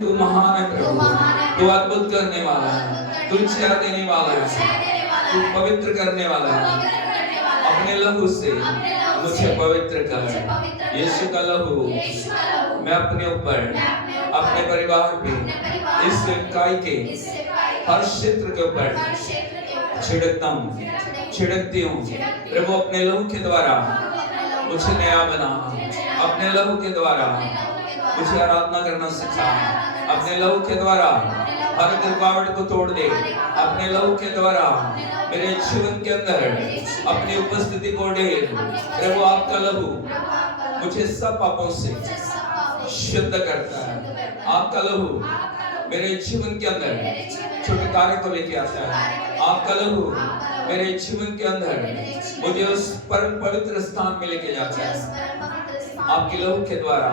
तू महान है प्रभु, तू अद्भुत करने वाला है, तू इच्छा देने वाला है, तू पवित्र करने वाला है। अपने लहू से मुझे पवित्र कर। यीशु का लहू मैं अपने ऊपर, अपने परिवार पे, इस इकाई के हर क्षेत्र के ऊपर छिड़कता हूँ, छिड़कती हूँ। प्रभु अपने लहू के द्वारा मुझे नया बना, अपने लहू के द्वारा मुझे आराधना करना सिखा, अपने लहू के द्वारा हर रुकावट को तोड़ दे, अपने लहू के द्वारा मेरे जीवन के अंदर अपनी उपस्थिति को ढेर। प्रभु आपका लहू मुझे सब पापों से शुद्ध करता है। आपका लहू मेरे जीवन के अंदर छुटकारे को लेके आता है। आपका लहू मेरे जीवन के अंदर मुझे उस परम पवित्र स्थान में लेके जाता है। आपके लहू के द्वारा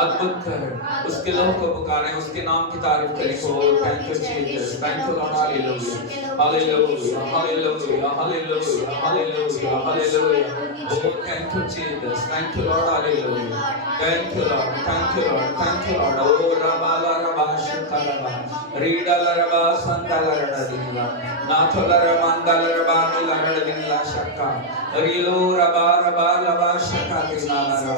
अद्भुत कर, उसके लहू को पुकारें, उसके नाम की तारीफ करें। Thank you Jesus, thank you lord, hallelujah hallelujah hallelujah hallelujah hallelujah hallelujah. Oh, thank you Jesus, thank you Lord, hallelujah, thank you Lord, thank you Lord, thank you Lord. Oh, rabala rabashita raba, rida raba sandala radinla, nathola ramandala rabani radinla shakka, rilo raba raba raba shakka dinala,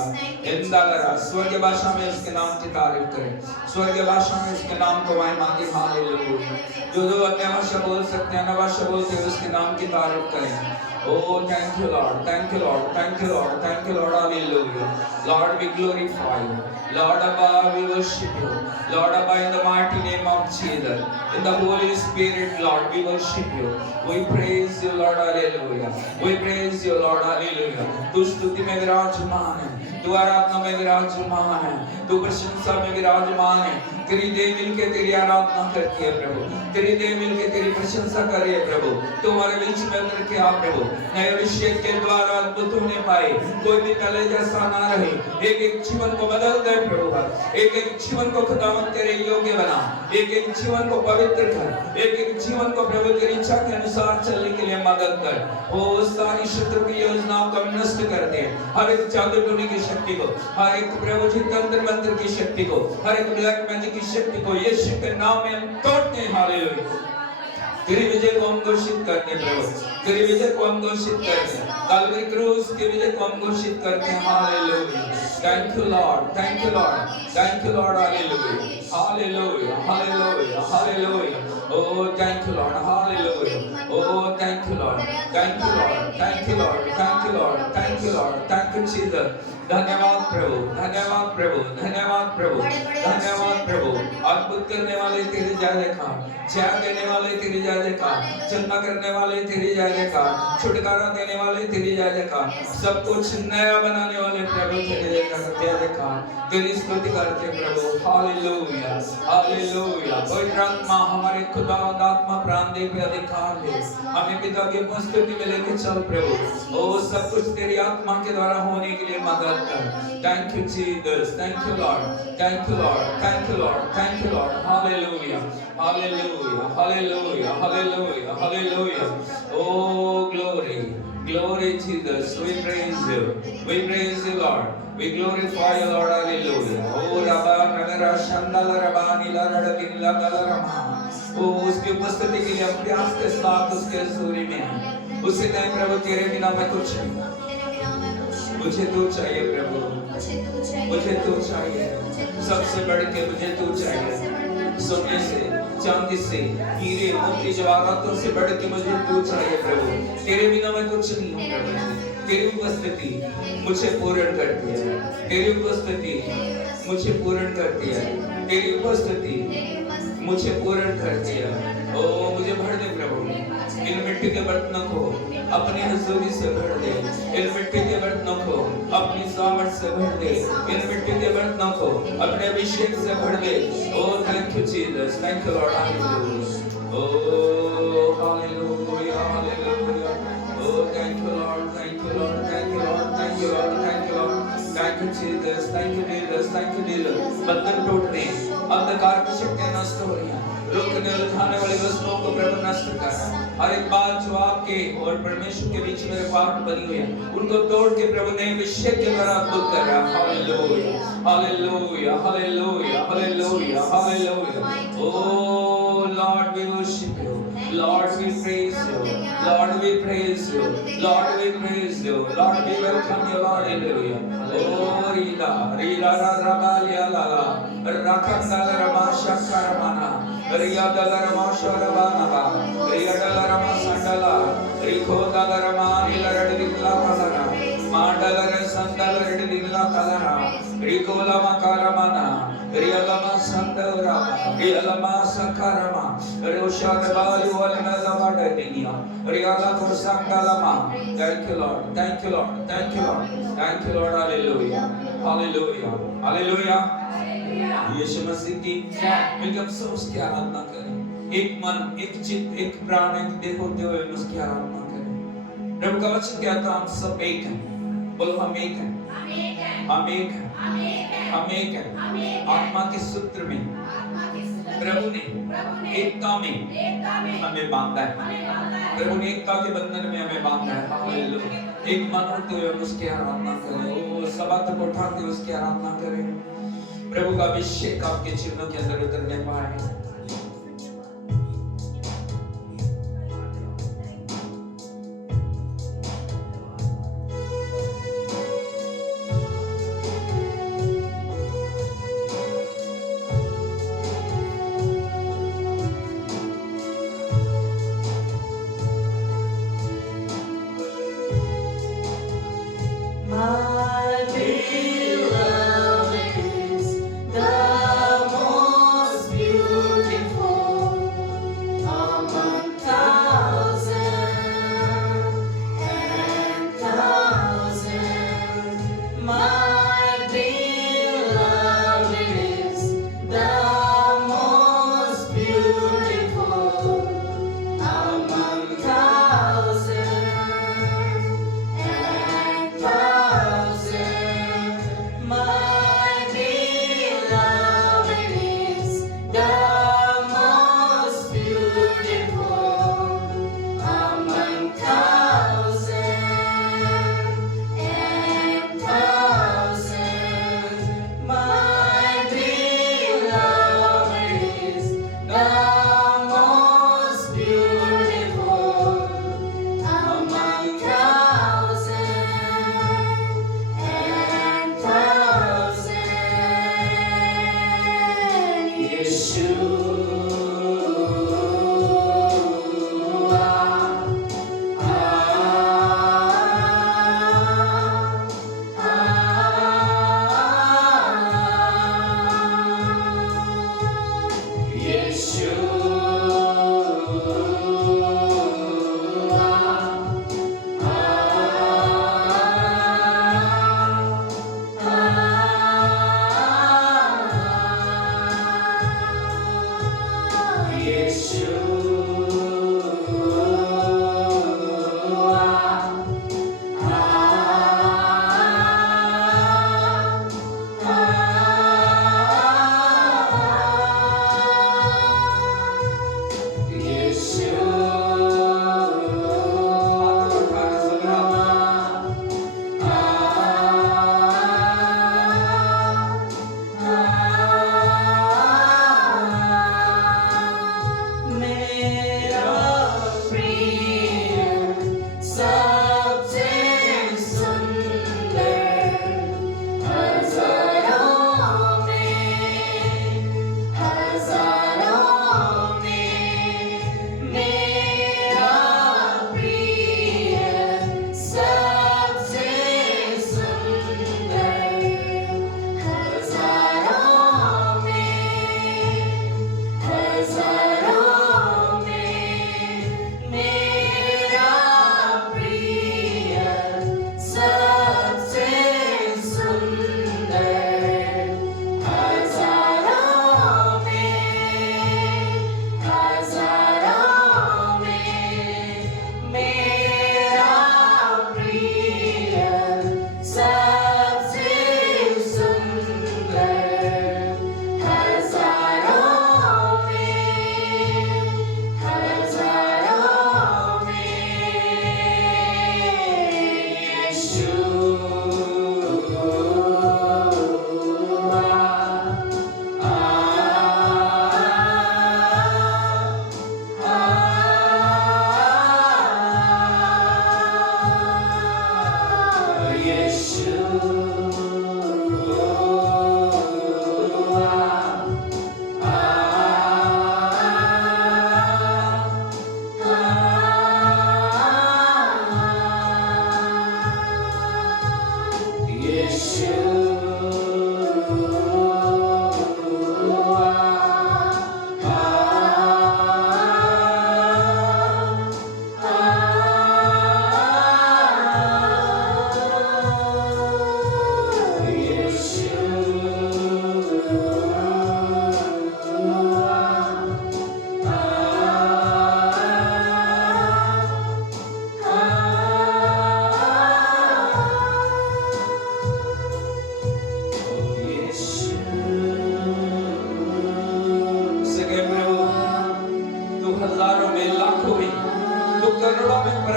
इंदालरा। स्वर्गीय भाषा में उसके नाम की तारीफ करें, स्वर्गीय भाषा में उसके नाम को मांगे, हालेलुया। जो अन्य भाषा बोल सकते हैं, अन्य भाषा बोलते हुए उसके नाम की तारीफ करें। Oh, thank you Lord, thank you Lord, thank you Lord, thank you Lord, hallelujah. Lord, we glorify you. Lord Abba, we worship you. Lord Abba, in the mighty name of Jesus, in the Holy Spirit, Lord, we worship you. We praise you, Lord, hallelujah. We praise you, Lord, hallelujah. तू स्तुति में विराजमान है, तू आराधना में विराजमान है, तू प्रशंसा में विराजमान है। तेरी देह मिलके तेरी आराधना करती है प्रभु, तेरी देह मिलके तेरी प्रशंसा कर रही है प्रभु। तू हमारे बीच में अंदर के आ प्रभु, नए अभिषेक के द्वारा अद्भुत होने पाए, कोई भी पहले जैसा ना रहे। एक एक जीवन को बदल दे प्रभु, एक एक जीवन को खुदावंद तेरे योग्य बना, एक एक जीवन को पवित्र कर, एक एक जीवन को प्रभु तेरी इच्छा के अनुसार चलने के लिए मदद कर। ओ सारी शत्रु की योजनाओं को नष्ट कर दे, हर एक जादू टोने की शक्ति को, हर एक प्रभु जी तंत्र मंत्र की शक्ति को, हर एक ब्लैक मैजिक की शक्ति को यीशु के नाम में हम तोड़ते हैं। हालेलुया। तेरी विजय को हम घोषित करते हैं प्रभु, तेरी विजय को हम घोषित करते हैं, काल्वरी क्रूस की विजय को हम घोषित करते हैं। Hallelujah. Thank you lord, thank you lord, thank you lord, hallelujah hallelujah hallelujah hallelujah. Oh thank you lord, hallelujah. Oh thank you lord, thank you lord, thank you lord, thank you lord, thank you lord, thank you Jesus. धन्यवाद प्रभु, धन्यवाद प्रभु, धन्यवाद प्रभु, धन्यवाद प्रभु। अद्भुत करने वाले तेरी जय जयकार, जय देने वाले तेरी जय जयकार, चंदा करने वाले तेरी जय जयकार, छुटकारा देने वाले तेरी जय जयकार, सब कुछ नया बनाने वाले प्रभु तेरी जय जयकार। तेरी स्तुति करते प्रभु। Hallelujah hallelujah. पवित्र आत्मा हमारे खुदावंद आत्मा प्राण दे पे अधिकार दे, हमें पिता की उपस्थिति में लेके चल प्रभु। ओ सब कुछ तेरी आत्मा के द्वारा होने के लिए मदद कर। Thank you Jesus, thank you lord, thank you lord, thank you lord, thank you lord. Hallelujah hallelujah hallelujah hallelujah hallelujah. O glory glory Jesus, we praise you, we praise you Lord, we glorify you Lord, hallelujah. Oh Rabba Nagara Shandala Rabba Nila Radinla Galarama, oh उसकी उपस्थिति के लिए अभ्यास के साथ उसके सूरी में है। उसे कहें प्रभु तेरे बिना मैं कुछ नहीं, मुझे तू चाहिए प्रभु, मुझे तू चाहिए, सबसे बढ़ के मुझे तू चाहिए। सोने से, चांदी से, हीरे मोती जवाहरातों से बढ़ के मुझे तू चाहिए प्रभु। तेरे बिना मैं कुछ नहीं हूँ प्रभु। तेरी उपस्थिति मुझे पूर्ण करती है, तेरी उपस्थिति मुझे पूर्ण करती है, तेरी उपस्थिति मुझे पूर्ण करती है। ओ मुझे भर दे प्रभु, इन मिट्टी के बर्तनों को अपनी हजूरी से भर दे, इन मिट्टी के बर्तनों को अपनी सामर्थ से भर दे, इन मिट्टी के बर्तनों को अपने अभिषेक से भर दे। Oh thank you Jesus, thank you lord, hallelujah. Oh hallelujah hallelujah. Oh thank you lord, thank you lord, thank you lord, thank you lord, thank you lord, thank you Jesus, thank you Jesus, thank you Jesus. बंधन टूट रहे हैं, अंधकार की शक्तियां नष्ट हो रही हैं, रोकने उठाने वाली वस्तुओं को प्रभु नष्ट कर। हर एक बात जो आपके और परमेश्वर के बीच में रुकावट बनी हुई है, उनको तोड़ के प्रभु ने अभिषेक के द्वारा अद्भुत कर रहा है। Hallelujah, hallelujah, hallelujah, hallelujah, hallelujah. Oh Lord, we worship you. Lord, we praise you. Lord, we praise you. Lord, we praise you. Lord, we welcome you. Hallelujah. Oh, Rida, Rida, Rabalia, Lala, Rakandala, Ramasha, Karamana, Riyadala, Ramasha, Rabanava, Riyadala, Ramasandala, Rikodala, Ramani, Radilla, Kalara, Mandala, Sandala, Radilla, Kalara, Rikola, Makaramana, Riyalama, Sandala, Riyalama, Sakarama, Roshadabali, Walanala, Denia, Riyala, Kursandalama. Thank you, Lord. Thank you, Lord. Thank you, Lord. Thank you, Lord. Hallelujah. Hallelujah. Hallelujah. यीशु मसीह की मिलकर सब उसकी आराधना करें। एक मन, एक चित्त, एक प्राण, एक देह होते हुए उसकी आराधना करें। प्रभु का वचन कहता है हम सब एक हैं। बोलो हम एक हैं। हम एक हैं। हम एक हैं। आत्मा के सूत्र में प्रभु ने एकता में हमें बांधा है। प्रभु ने एकता के बंधन में हमें बांधा है। हालेलुया। एक मन होते हुए उसकी आराधना करें। ओ सबात को उठाते हुए उसकी आराधना करें। प्रभु का अभिषेक आपके जीवनों के अंदर उतरने पाए। Beautiful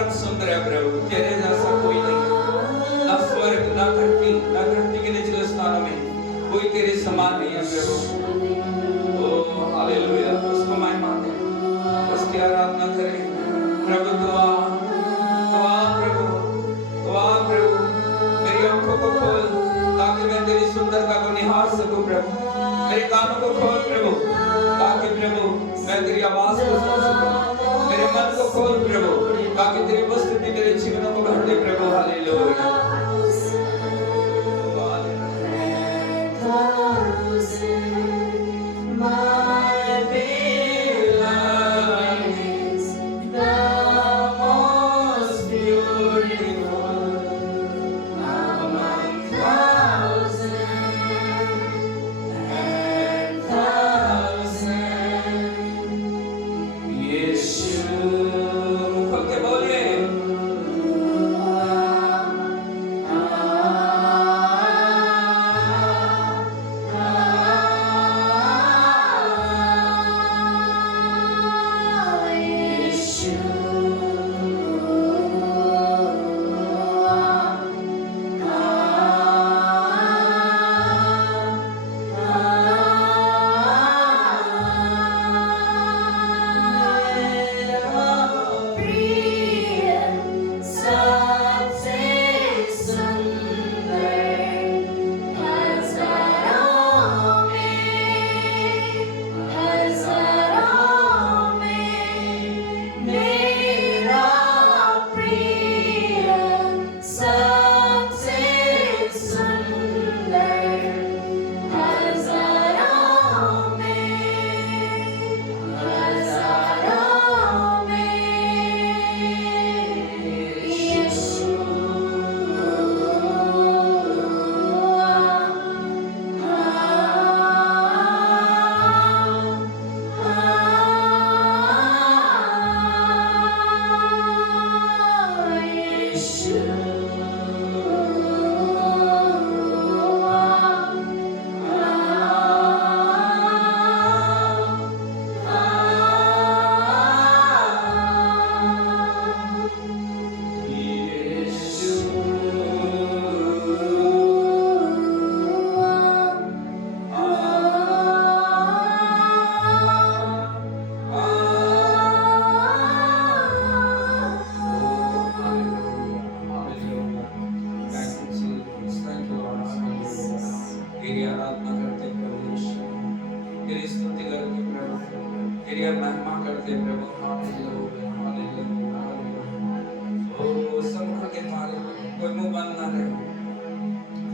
परम सुंदर है प्रभु, तेरे जैसा कोई नहीं है। ना स्वर्ग, ना धरती के निचले स्थानों में कोई तेरे समान नहीं है प्रभु। ओ हालेलुया, उसको महिमा दे, उसकी आराधना करें प्रभु। प्रभु मेरी आंखों को खोल ताकि मैं तेरी सुंदरता को निहार सकूं प्रभु। मेरे कानों को खोल प्रभु ताकि प्रभु मैं तेरी आवाज को सुन सकूं। मेरे मन को खोल प्रभु ताकि तेरी उपस्थिति मेरे जीवन को भर दे प्रभु। हालेलुया।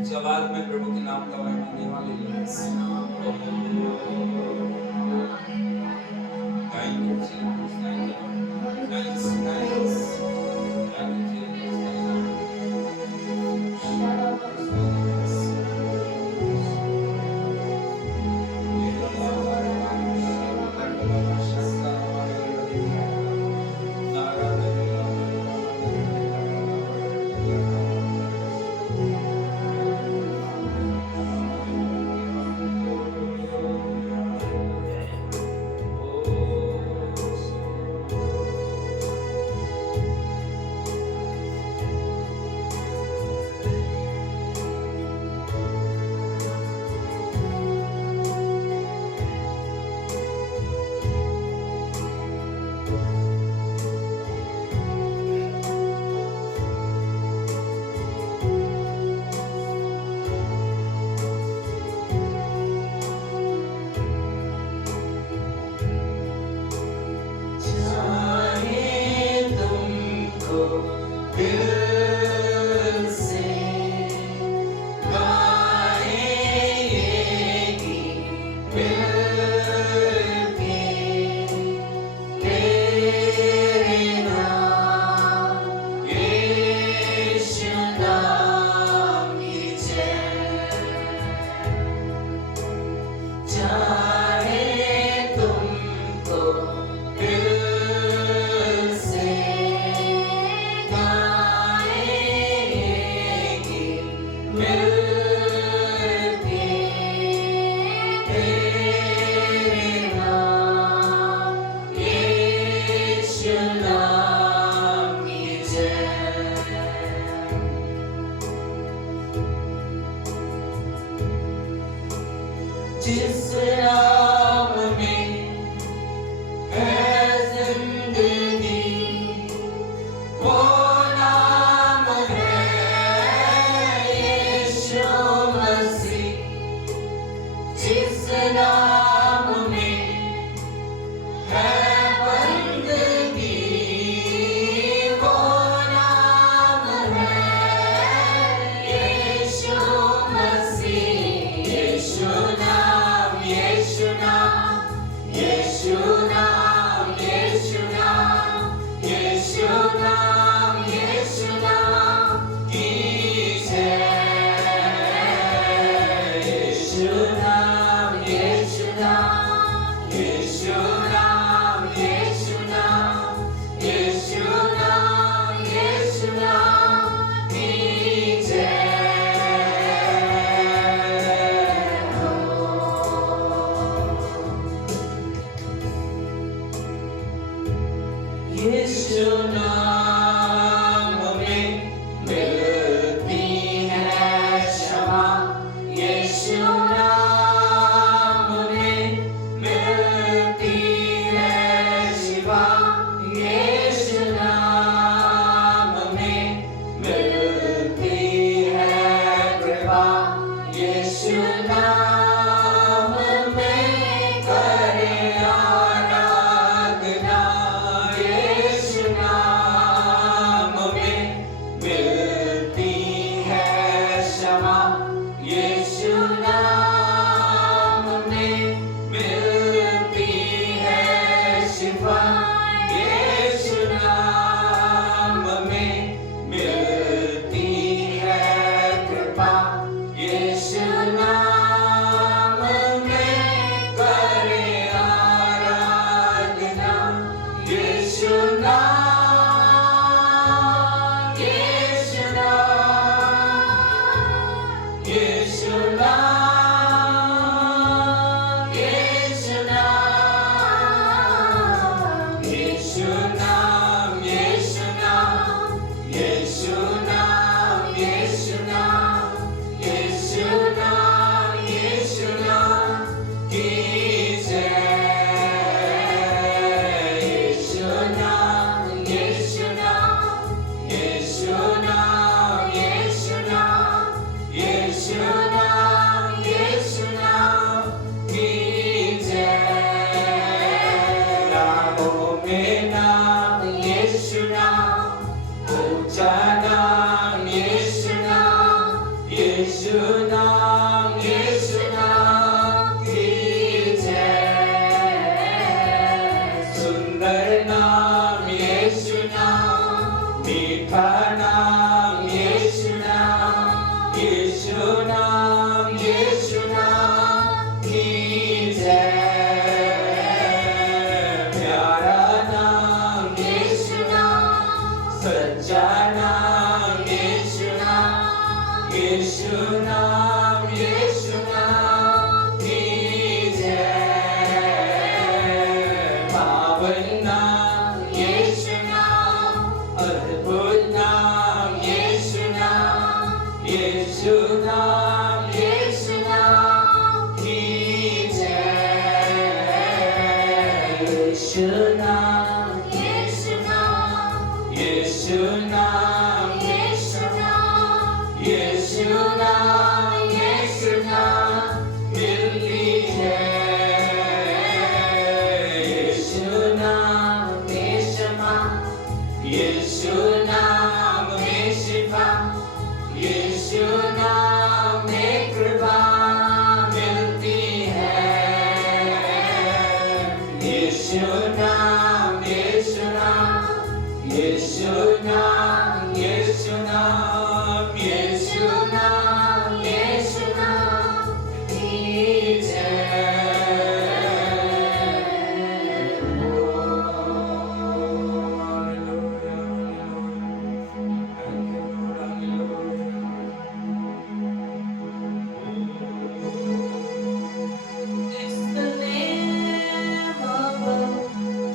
जवाब में प्रभु के नाम का महिमा देने वाले यीशु नाम, यीशु नाम, यीशु नाम, यीशु नाम की जय हो। यीशु नाम में मिलती है क्षमा, यीशु नाम में मिलती है शिवा, यीशु नाम में मिलती है कृपा, यीशु नाम में करे आराधना, यीशु नाम में मिलती है क्षमा, यीशु नाम में मिलती है शिफा, यीशु नाम में मिलती है कृपा, यीशु नाम में करे आराधना, यीशु नाम, यीशु नाम, यीशु नाम, यीशु नाम, यीशु नाम, यीशु नाम, यीशु नाम, यीशु नाम, यीशु नाम, यीशु नाम की जय। यीशु नाम, यीशु नाम, यीशु नाम, यीशु नाम, यीशु नाम, यीशु नाम की जय। नामों में नाम यीशु नाम, ऊंचा नाम यीशु नाम, यीशु नाम, यीशु नाम की जय। सुंदर नाम यीशु नाम, मीठा नाम यीशु नाम, यीशु नाम, यीशु नाम की जय। प्यारा नाम यीशु नाम, सच्चा नाम यीशु नाम, यीशु नाम, यीशु नाम की जय। पावन नाम यीशु नाम, अद्भुत नाम यीशु नाम, यीशु नाम, यीशु नाम की जय। यीशु नाम, यीशु नाम, यीशु नाम, यीशु नाम, यीशु नाम, यीशु नाम मिलती है। यीशु नाम में क्षमा, यीशु नाम में शिफा, यीशु नाम में कृपा मिलती है। यीशु नाम, यीशु नाम, यीशु नाम, यीशु नाम, यीशु नाम, यीशु नाम की जय हो। It's the name above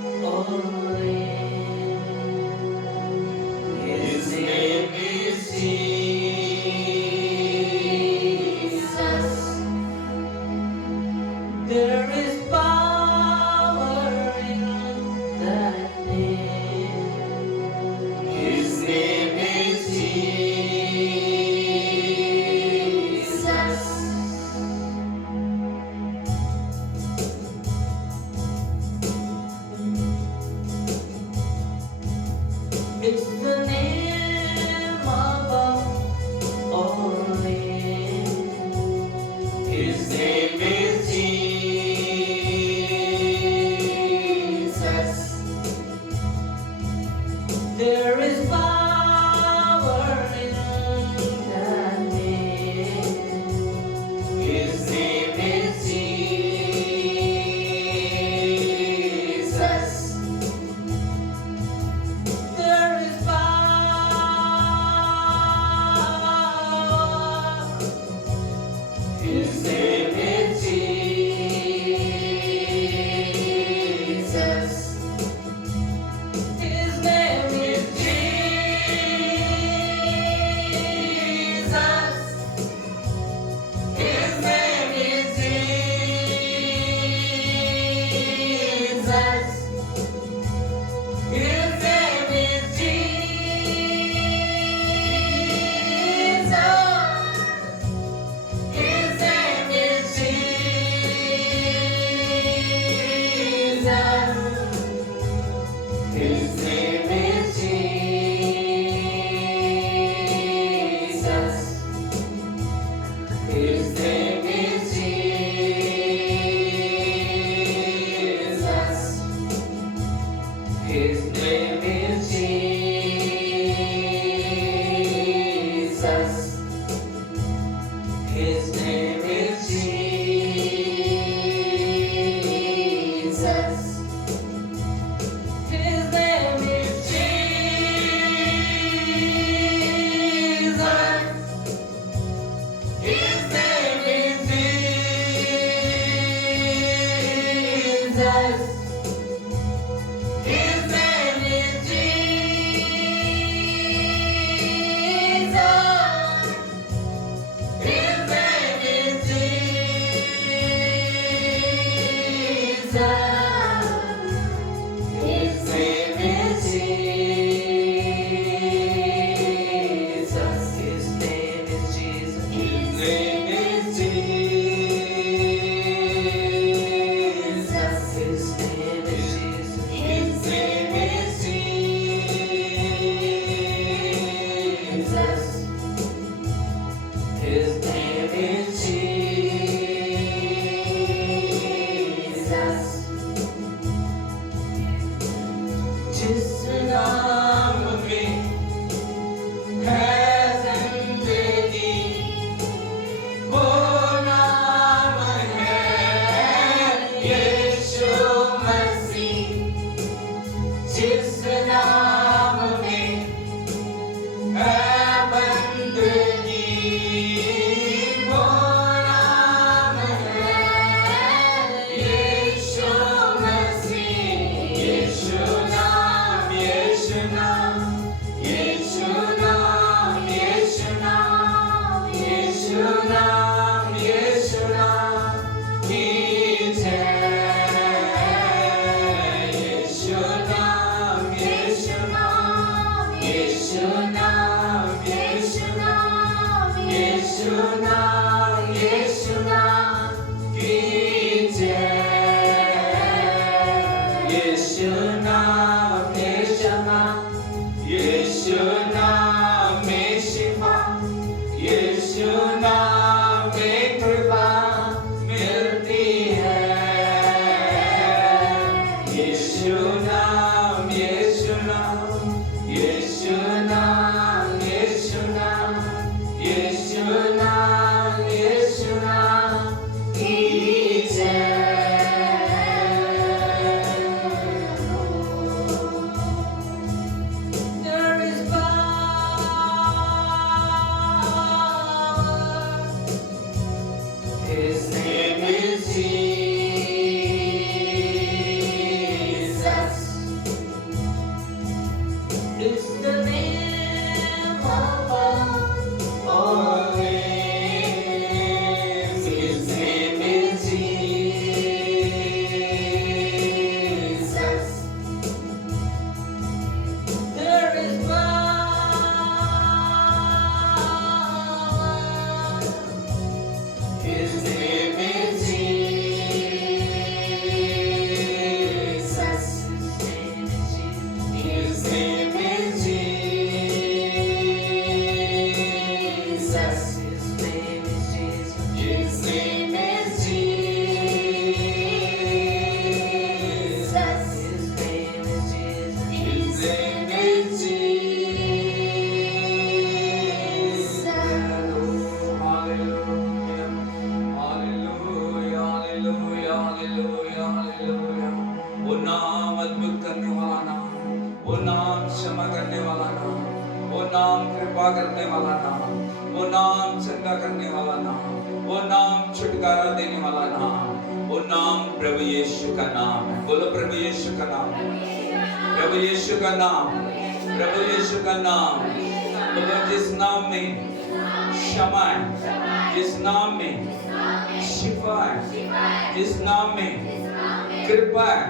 जिस नाम में शिफा है, जिस नाम में कृपा है,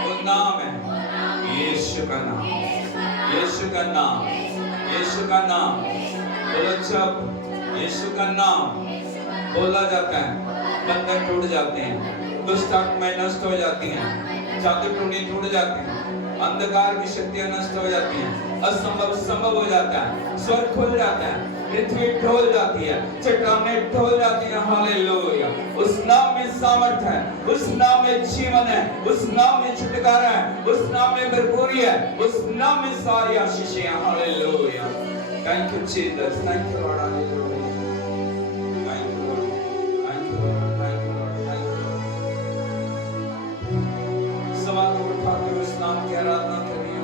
वो नाम है यीशु का नाम, यीशु का नाम, यीशु का नाम। बोलो जब यीशु का नाम बोला जाता है बंधन टूट जाते हैं, दुष्ट आत्माएं नष्ट हो जाती हैं, जादू टोने टूट जाते हैं, अंधकार की शक्तियां नष्ट हो जाती हैं, असंभव संभव हो जाता है, स्वर्ग खुल जाता है, पृथ्वी ढोल जाती है, चट्टानें ढोल जाती हैं। हालेलुया। उस नाम में सामर्थ है, उस नाम में जीवन है, उस नाम में छुटकारा है, उस नाम में भरपूरी है, उस नाम में सारी आशीषें हैं। Hallelujah. Thank you Jesus, thank you lord. Hallelujah. नाम की आराधना करियो।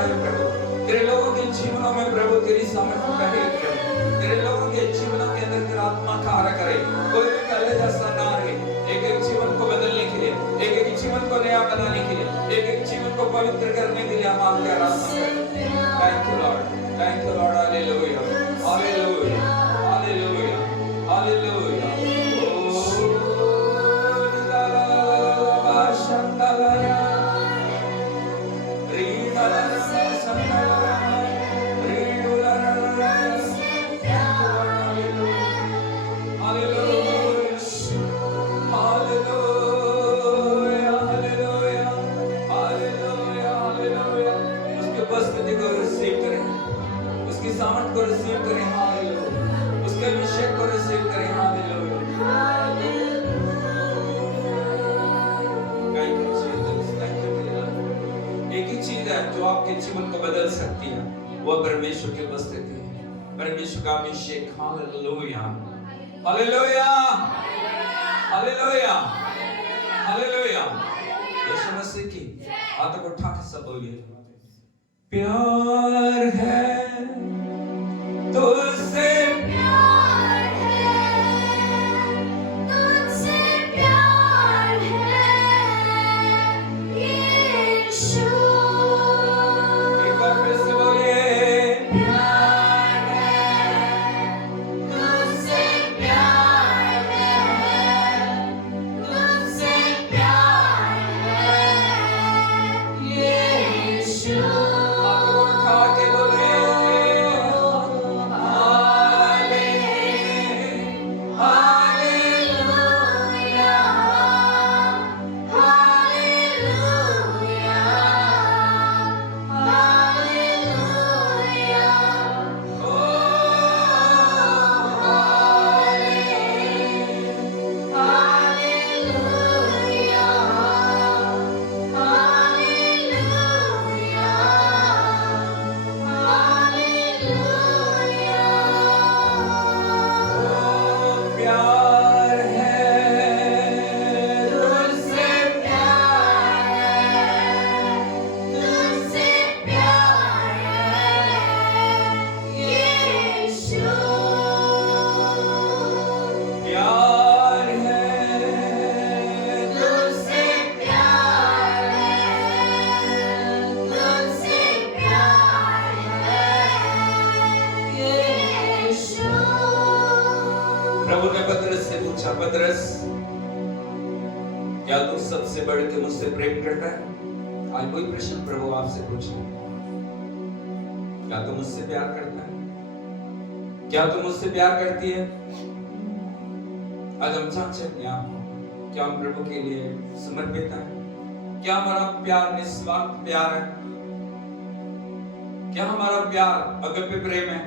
बढ़ाए प्रभु, तेरे लोगों के जीवनों में प्रभु तेरी सामर्थ बहे प्रभु, तेरे लोगों के जीवनों के अंदर तेरा आत्मा कार्य करे, कोई भी पहले जैसा ना रहे, एक एक जीवन को बदलने के लिए, एक एक जीवन को नया बनाने के लिए, एक एक जीवन को पवित्र करने के लिए हम आपके आराधना करते हैं। Thank you lord, thank you lord, hallelujah, hallelujah, hallelujah, hallelujah. सामर्थ को रिसीव करें, हालेलुया, उसके अभिषेक को रिसीव करें, हालेलुया। एक ही चीज है जो आपके जीवन को बदल सकती है, वो परमेश्वर की उपस्थिति है, परमेश्वर का अभिषेक, हालेलुया, हालेलुया, हालेलुया, हालेलुया। यीशु मसीह की हाथ को उठा के सब बोलिए, प्यार है तुझसे, प्यार है, तुझसे प्यार है यीशु। एक बार फिर से बोलिए, प्यार है, तुझसे प्यार है, तुझसे प्यार है यीशु। उठा के बोले, प्रभु ने पतरस से पूछा, पतरस क्या तू सबसे बढ़ के मुझसे प्रेम करता है? आज कोई प्रश्न प्रभु आपसे पूछे, क्या तू मुझसे प्यार करता है? क्या तू मुझसे प्यार करती है? आज हम जांचें अपने आप को, क्या हम प्रभु के लिए समर्पित हैं? क्या हमारा प्यार निस्वार्थ प्यार है? क्या हमारा प्यार अगप्य प्रेम है?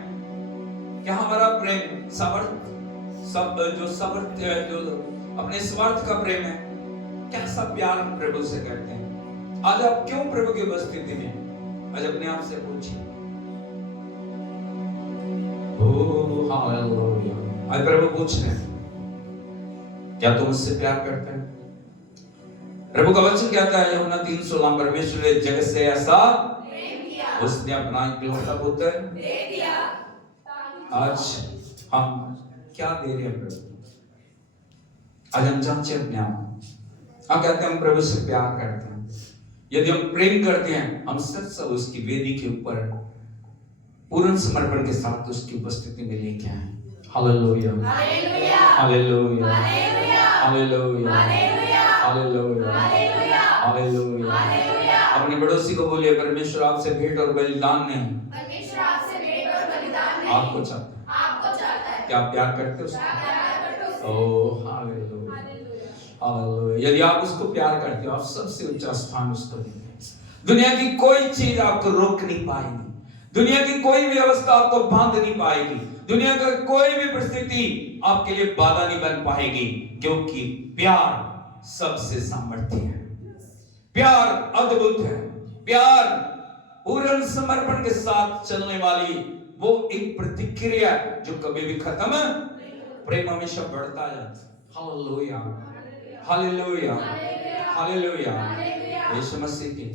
क्या हमारा प्रेम जो अपने स्वार्थ का प्रेम है? कैसा प्यार हम प्रभु से करते हैं? आज आप क्यों प्रभु की उपस्थिति में? आज अपने आप से पूछिए। Oh hallelujah. आज प्रभु पूछ रहे हैं, क्या तुम मुझसे प्यार करते हैं? प्रभु का वचन कहता है यूहन्ना 3:16, परमेश्वर ने जगत से ऐसा प्रेम किया, उसने अपना इकलौता पुत्र दे दिया। आज हम क्या दे रहे हैं प्रभु? आज हम जांचें अपने आप। हम कहते हैं हम प्रभु से प्यार करते हैं। यदि हम प्रेम करते हैं, हम सब उसकी वेदी के ऊपर पूर्ण समर्पण के साथ उसकी उपस्थिति में लेके आए। Hallelujah, hallelujah, hallelujah, hallelujah, hallelujah, hallelujah. अपने पड़ोसी को बोलिए, परमेश्वर आपसे भेंट और बलिदान नहीं, परमेश्वर आपसे भेंट और बलिदान नहीं, आपको चाहता है। क्या आप प्यार करते हो उसको? ओह हालेलुया, हालेलुया। यदि आप उसको प्यार करते हो, आप सबसे ऊंचा स्थान उसको देंगे। दुनिया की कोई चीज आपको रोक नहीं पाएगी, दुनिया की कोई भी अवस्था आपको बांध नहीं पाएगी, दुनिया का कोई भी परिस्थिति आपके लिए बाधा नहीं बन पाएगी, क्योंकि प्यार सबसे सामर्थ्य है, प्यार अद्भुत है, प्यार पूर्ण समर्पण के साथ चलने वाली वो एक प्रतिक्रिया जो कभी भी खत्म, प्रेम हमेशा बढ़ता है। हालेलुया, हालेलुया, हालेलुया, यीशु मसीह की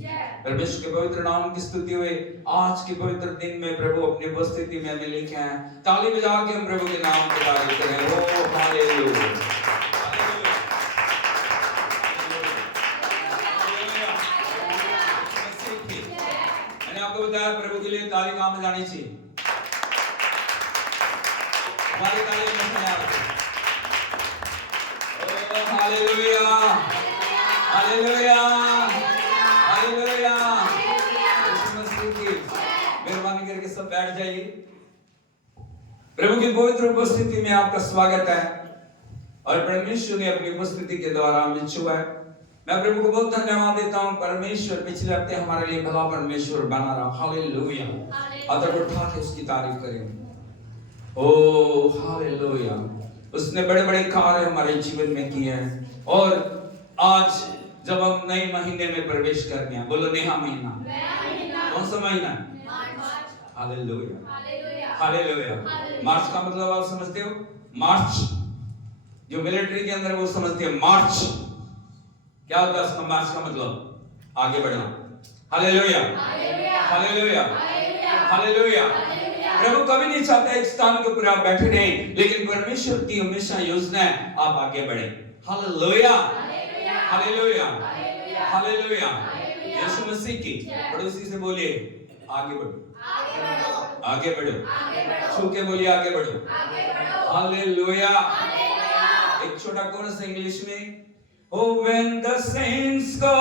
परमेश्वर के पवित्र नाम की स्तुति हुए। आज के पवित्र दिन में प्रभु अपनी उपस्थिति में हमें लेके आए। ताली बजा के हम प्रभु के नाम की तारीफ करें। ओ हालेलुया, मैंने आपको बताया प्रभु के लिए ताली कहां में जानी चाहिए। हमारी ताली में नहीं आ रही। ओ हालेलुया, हालेलुया, हालेलुया। यीशु मसीह की मेहरबानी करके सब बैठ जाइए। प्रभु की पवित्र उपस्थिति में आपका स्वागत है और परमेश्वर ने अपनी उपस्थिति के द्वारा हमें छुआ है। मैं प्रभु को बहुत धन्यवाद देता हूं। परमेश्वर पिछले हफ्ते हमारे लिए भला परमेश्वर बना रहा। हालेलुया, अगर उठा के उसकी तारीफ करें। ओ हालेलुया, उसने बड़े बड़े कार्य हमारे जीवन में किए हैं और आज जब हम नए महीने में प्रवेश कर गए, बोलो नया महीना, कौन सा महीना है? Hallelujah, hallelujah. मार्च का मतलब आप समझते हो? मार्च जो मिलिट्री के अंदर वो समझते हैं। मार्च क्या होता है उसका? मार्च का मतलब आगे बढ़ना। Hallelujah, hallelujah, hallelujah. प्रभु कभी नहीं चाहता एक स्थान के ऊपर आप बैठे रहें, लेकिन परमेश्वर की हमेशा योजना है आप आगे बढ़ें। Hallelujah, hallelujah, hallelujah. यीशु मसीह की पड़ोसी से बोलिए आगे बढ़ो, आगे बढ़ो, छू के बोलिए आगे बढ़ो। हालेलुया। एक छोटा कोरस इंग्लिश में। Oh, when the saints go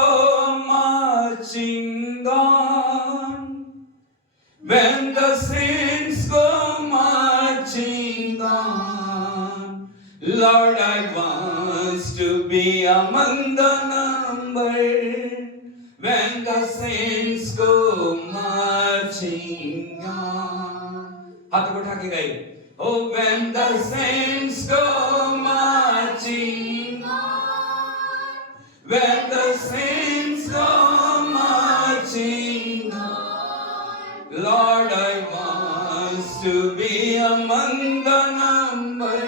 marching on, when the saints go marching on, Lord, I want to be among the number. When the saints go marching on, हाथ उठा के गए। Oh, when the saints go marching on, when the saints go marching on, Lord, I want to be among the number.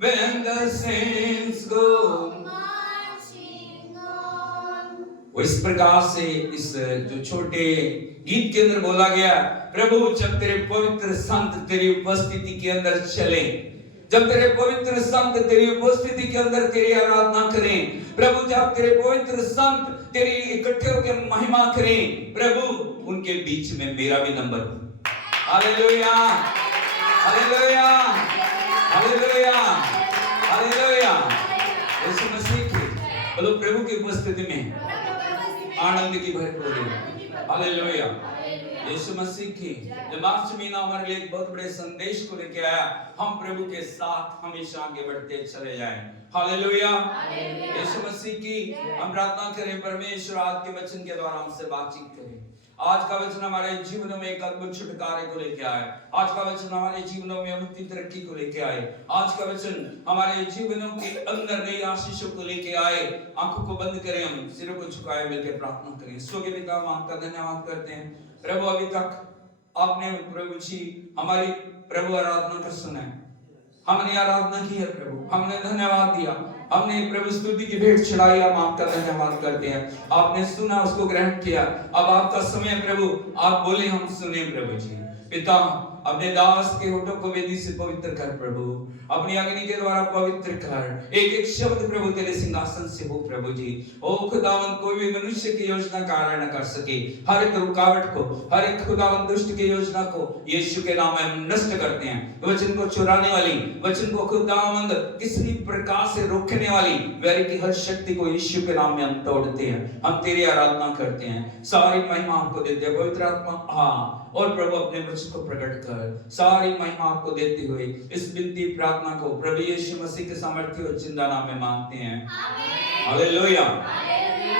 When the saints go marching on, वो इस प्रकार से इस जो छोटे गीत के अंदर बोला गया, प्रभु जब तेरे पवित्र संत तेरी उपस्थिति के अंदर चले, जब तेरे पवित्र संत तेरी उपस्थिति के अंदर तेरी आराधना करें, प्रभु जब तेरे पवित्र संत तेरी इकट्ठे होकर महिमा करें, प्रभु उनके बीच में मेरा भी नंबर। Hallelujah, hallelujah, hallelujah, hallelujah. यीशु मसीह की बोलो प्रभु की उपस्थिति में आनंद की भरपूरी। हालेलुया। यीशु मसीह की जब मार्च महीना हमारे लिए एक बहुत बड़े संदेश को लेके आया, हम प्रभु के साथ हमेशा आगे बढ़ते चले जाएं। हालेलुया। यीशु मसीह की हम प्रार्थना करें परमेश्वर आज के वचन के द्वारा हमसे बातचीत करें। आज का वचन हमारे जीवनों में एक अद्भुत छुटकारे को लेके आए। आज का वचन हमारे जीवनों में अद्भुत तरक्की को लेके आए। आज का वचन हमारे जीवनों के अंदर नई आशीषों को लेके आए। आंखों को बंद करें, हम सिरों को झुकाए मिलकर प्रार्थना करें। स्वर्गीय पिता, हम आपका धन्यवाद करते हैं प्रभु, अभी तक आपने प्रभु जी हमारी प्रभु आराधना को सुना है। हमने आराधना की है प्रभु, हमने धन्यवाद दिया, हमने प्रभु स्तुति की भेंट चढ़ाई, हम आपका धन्यवाद करते हैं। आपने सुना, उसको ग्रहण किया। अब आपका समय प्रभु, आप बोले हम सुने प्रभु जी। पिता, अपने दास के होठों को वेदी से पवित्र कर प्रभु, अपनी अग्नि के द्वारा पवित्र कर। एक एक शब्द प्रभु तेरे सिंहासन से हो प्रभु जी। ओ खुदावन, कोई भी मनुष्य की योजना कार्य न कर सके। हर एक रुकावट को, हर एक खुदावन दुष्ट की योजना को यीशु के नाम में हम नष्ट करते हैं। वचन को चुराने वाली, वचन को खुदावंद किसी प्रकार से रोकने वाली वैरी की हर शक्ति को यीशु के नाम में हम तोड़ते हैं। हम तेरी आराधना करते हैं, सारी महिमा आपको देते हैं। पवित्र आत्मा आ और प्रभु अपने वचन को प्रकट कर, सारी महिमा आपको देते हुए इस विनती प्रार्थना को प्रभु यीशु मसीह के सामर्थ्य और जिंदा नाम में मांगते हैं। हालेलुया,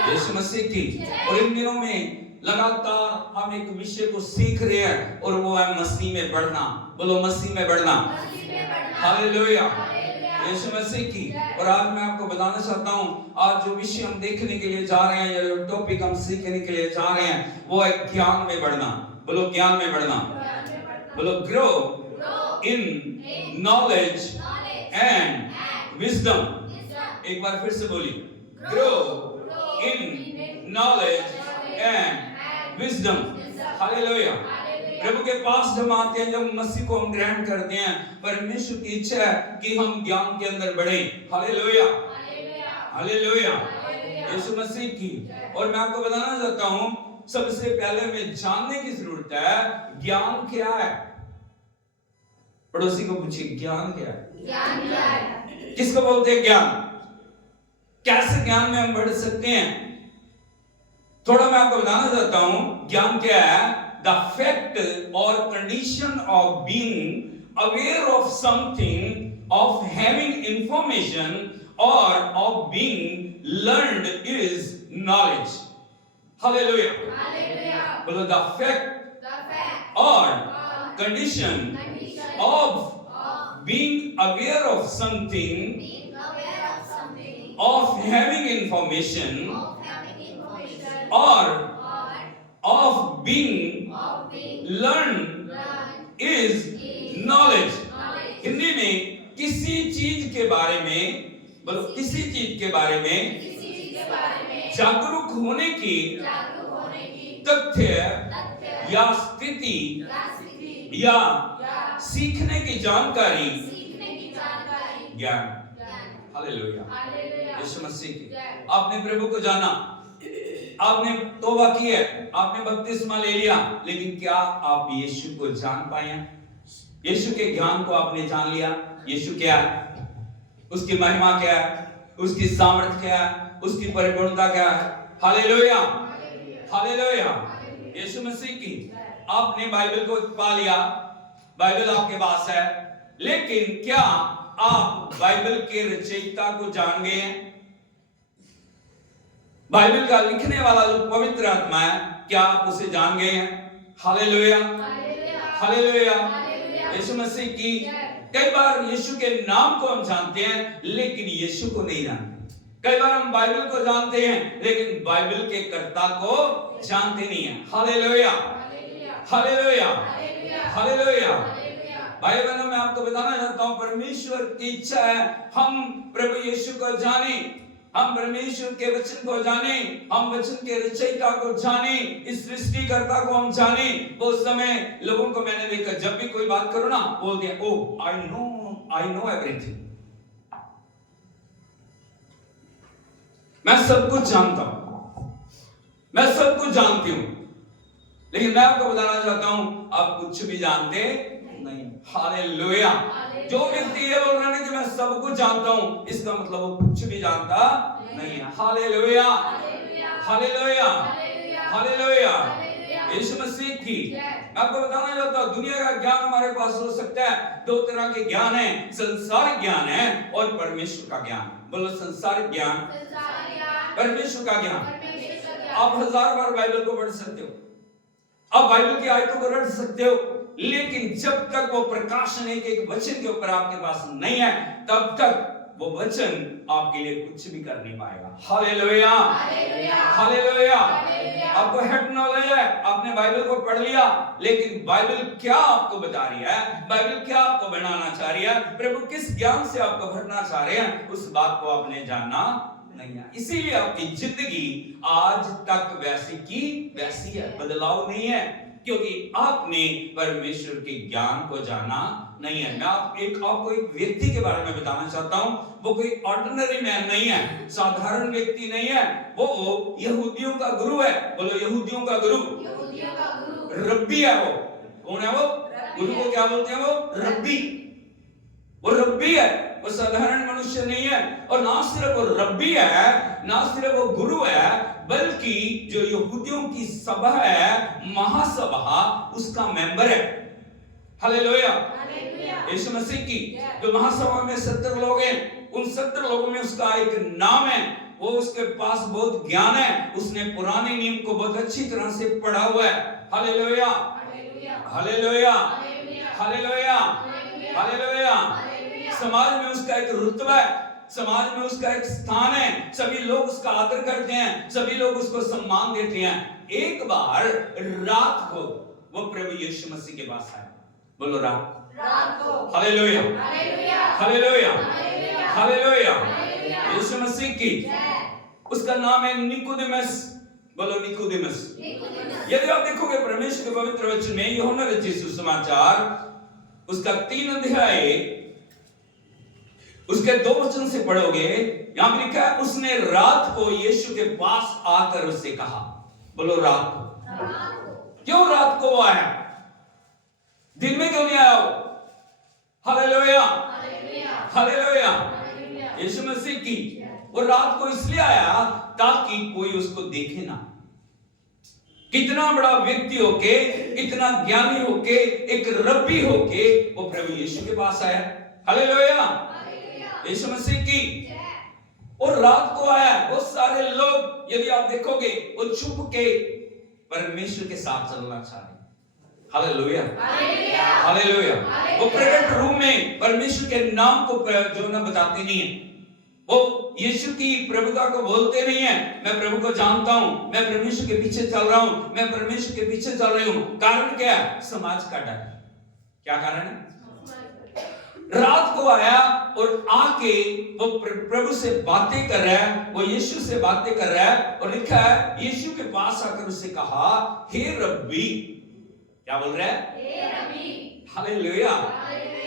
यीशु मसीह की। और इन दिनों में लगातार हम एक विषय को सीख रहे हैं और वो है मसीह में बढ़ना। बोलो मसीह में बढ़ना। हालेलुया, यीशु मसीह की। और आज मैं आपको बताना चाहता हूँ, आज जो विषय हम देखने के लिए जा रहे हैं, या जो टॉपिक हम सीखने के लिए जा रहे हैं, वो है ज्ञान में बढ़ना। बोलो ज्ञान में बढ़ना। बोलो grow in knowledge and wisdom. एक बार फिर से बोलिए, grow in knowledge and wisdom. Hallelujah. प्रभु के पास जब आते हैं, जब मसीह को हम ग्रहण करते हैं, परमेश्वर की इच्छा है कि हम ज्ञान के अंदर बढ़े। हालेलुया, हालेलुया, यीशु मसीह की। और मैं आपको बताना चाहता हूं, सबसे पहले हमें जानने की जरूरत है ज्ञान क्या है। पड़ोसी को पूछिए, ज्ञान क्या है? ज्ञान क्या है? किसको बोलते हैं ज्ञान? कैसे ज्ञान में हम बढ़ सकते हैं? थोड़ा मैं आपको बताना चाहता हूं ज्ञान क्या है। The fact or condition of being aware of something, of having information or of being learned is knowledge. Hallelujah. Hallelujah. बोलो, the fact The fact or condition of being aware of something, being aware of something, of having information of having information, or of being of being learned learned is is knowledge. knowledge. Hindi में किसी चीज के बारे में, बोलो किसी चीज के बारे में किसी चीज के बारे में जागरूक होने की, जागरूक होने की तथ्य तथ्य या स्थिति या स्थिति या या सीखने की जानकारी सीखने की जानकारी ज्ञान। ज्ञान। Hallelujah, hallelujah. यीशु मसीह की। जय। आपने प्रभु को जाना, आपने तौबा की है, आपने बपतिस्मा ले लिया, लेकिन क्या आप यीशु को जान पाए हैं? यीशु के ज्ञान को आपने जान लिया? यीशु क्या है, उसकी महिमा क्या है, उसकी सामर्थ्य क्या है, उसकी परिपूर्णता क्या है? हालेलुया, हालेलुया, यीशु मसीह की। आपने बाइबल को पा लिया, बाइबल आपके पास है, लेकिन क्या आप बाइबल के रचयिता को जान गए हैं? बाइबल का लिखने वाला जो पवित्र आत्मा है, क्या आप उसे जान गए हैं? हालेलुया, हालेलुया, यीशु मसीह की। कई बार यीशु के नाम को हम जानते हैं, लेकिन यीशु को नहीं जानते। कई बार हम बाइबल को जानते हैं, लेकिन बाइबल के कर्ता को जानते नहीं हैं। Hallelujah, hallelujah, hallelujah. भाई बहनों, मैं आपको बताना चाहता हूं, परमेश्वर की इच्छा है हम प्रभु यीशु को जाने, हम परमेश्वर के वचन को जाने, हम वचन के रचयिता को जाने, इस सृष्टिकर्ता को हम जाने। वो समय लोगों को मैंने देखा, जब भी कोई बात करो ना, बोलते हैं ओ आई नो एवरीथिंग, मैं सब कुछ जानता हूं, मैं सब कुछ जानती हूं। लेकिन मैं आपको बताना चाहता हूं, आप कुछ भी जानते नहीं। हालेलुया। जो व्यक्ति ये बोल रहा है कि मैं सब कुछ जानता हूं, इसका मतलब वो कुछ भी जानता नहीं है। हालेलुया, हालेलुया, हालेलुया, यीशु मसीह की। मैं आपको बताना चाहता हूं, दुनिया का ज्ञान हमारे पास हो सकता है। दो तरह के ज्ञान है, संसारिक ज्ञान है और परमेश्वर का ज्ञान। बोलो, संसारिक ज्ञान, परमेश्वर का ज्ञान। आप 1000 बार बाइबल को पढ़ सकते हो, आप बाइबल की आयतों को रट सकते हो, लेकिन जब तक वो प्रकाशन एक एक वचन के ऊपर आपके पास नहीं है, तब तक वो वचन आपके लिए कुछ भी कर नहीं पाएगा। Hallelujah, hallelujah. आपको हेड नॉलेज है, आपने बाइबल को पढ़ लिया, लेकिन बाइबल क्या आपको बता रही है, बाइबल क्या आपको बनाना चाह रही है, प्रभु किस ज्ञान से आपको भरना चाह रहे हैं, उस बात को आपने जानना नहीं है। इसीलिए आपकी जिंदगी आज तक वैसी की वैसी है, बदलाव नहीं है, क्योंकि आपने परमेश्वर के ज्ञान को जाना नहीं है। मैं आपको एक व्यक्ति के बारे में बताना चाहता हूं। वो कोई ऑर्डिनरी मैन नहीं है, साधारण व्यक्ति नहीं है, वो यहूदियों का गुरु है। बोलो, यहूदियों का गुरु, रब्बी है। वो कौन है? वो गुरु को क्या बोलते हैं? वो रब्बी, वो रब्बी है, वो साधारण मनुष्य नहीं है। और ना सिर्फ वो रब्बी है, ना सिर्फ वो गुरु है, बल्कि जो यहूदियों की सभा है, महासभा, उसका मेंबर है। हालेलुया, यीशु मसीह की। जो महासभा में 70 लोग हैं, उन 70 लोगों में उसका एक नाम है। वो उसके पास बहुत ज्ञान है, उसने पुराने नियम को बहुत अच्छी तरह से पढ़ा हुआ है। Hallelujah, hallelujah, hallelujah, hallelujah. समाज में उसका एक रुतबा है, समाज में उसका एक स्थान है, सभी लोग उसका आदर करते हैं, सभी लोग उसको सम्मान देते हैं। एक बार रात को वो प्रभु यीशु मसीह के पास आए। बोलो, रात को। हालेलुया, हालेलुया, हालेलुया, यीशु मसीह की। उसका नाम है निकोदेमस। बोलो निकोदेमस। यदि आप देखोगे परमेश्वर के पवित्र वचन में यूहन्ना रचित सुसमाचार उसका 3 अध्याय उसके 2 वचन से पढ़ोगे, यहां पर लिखा है उसने रात को यीशु के पास आकर उससे कहा। बोलो रात को। क्यों रात को वो आया? दिन में क्यों नहीं आया वो? Hallelujah, hallelujah. यीशु मसीह की वो रात को इसलिए आया ताकि कोई उसको देखे ना। कितना बड़ा व्यक्ति होके, इतना ज्ञानी होके, एक रब्बी होके वो प्रभु यीशु के पास आया। हालेलुया, यीशु मसीह की। और रात को आया। वो सारे लोग यदि आप देखोगे वो छुप के परमेश्वर के साथ चलना चाह रहे। Hallelujah, hallelujah. वो प्रकट रूप में परमेश्वर के नाम को जो ना बताते नहीं है, वो यीशु की प्रभुता को बोलते नहीं है। मैं प्रभु को जानता हूं, मैं परमेश्वर के पीछे चल रहा हूं, मैं परमेश्वर के पीछे चल रही हूं। कारण क्या है? समाज का डर। क्या कारण है? रात को आया और आके वो प्रभु से बातें कर रहा है, वो यीशु से बातें कर रहा है। और लिखा है यीशु के पास आकर उससे कहा, हे रब्बी। क्या बोल रहा है? हे रब्बी। हालेलुया।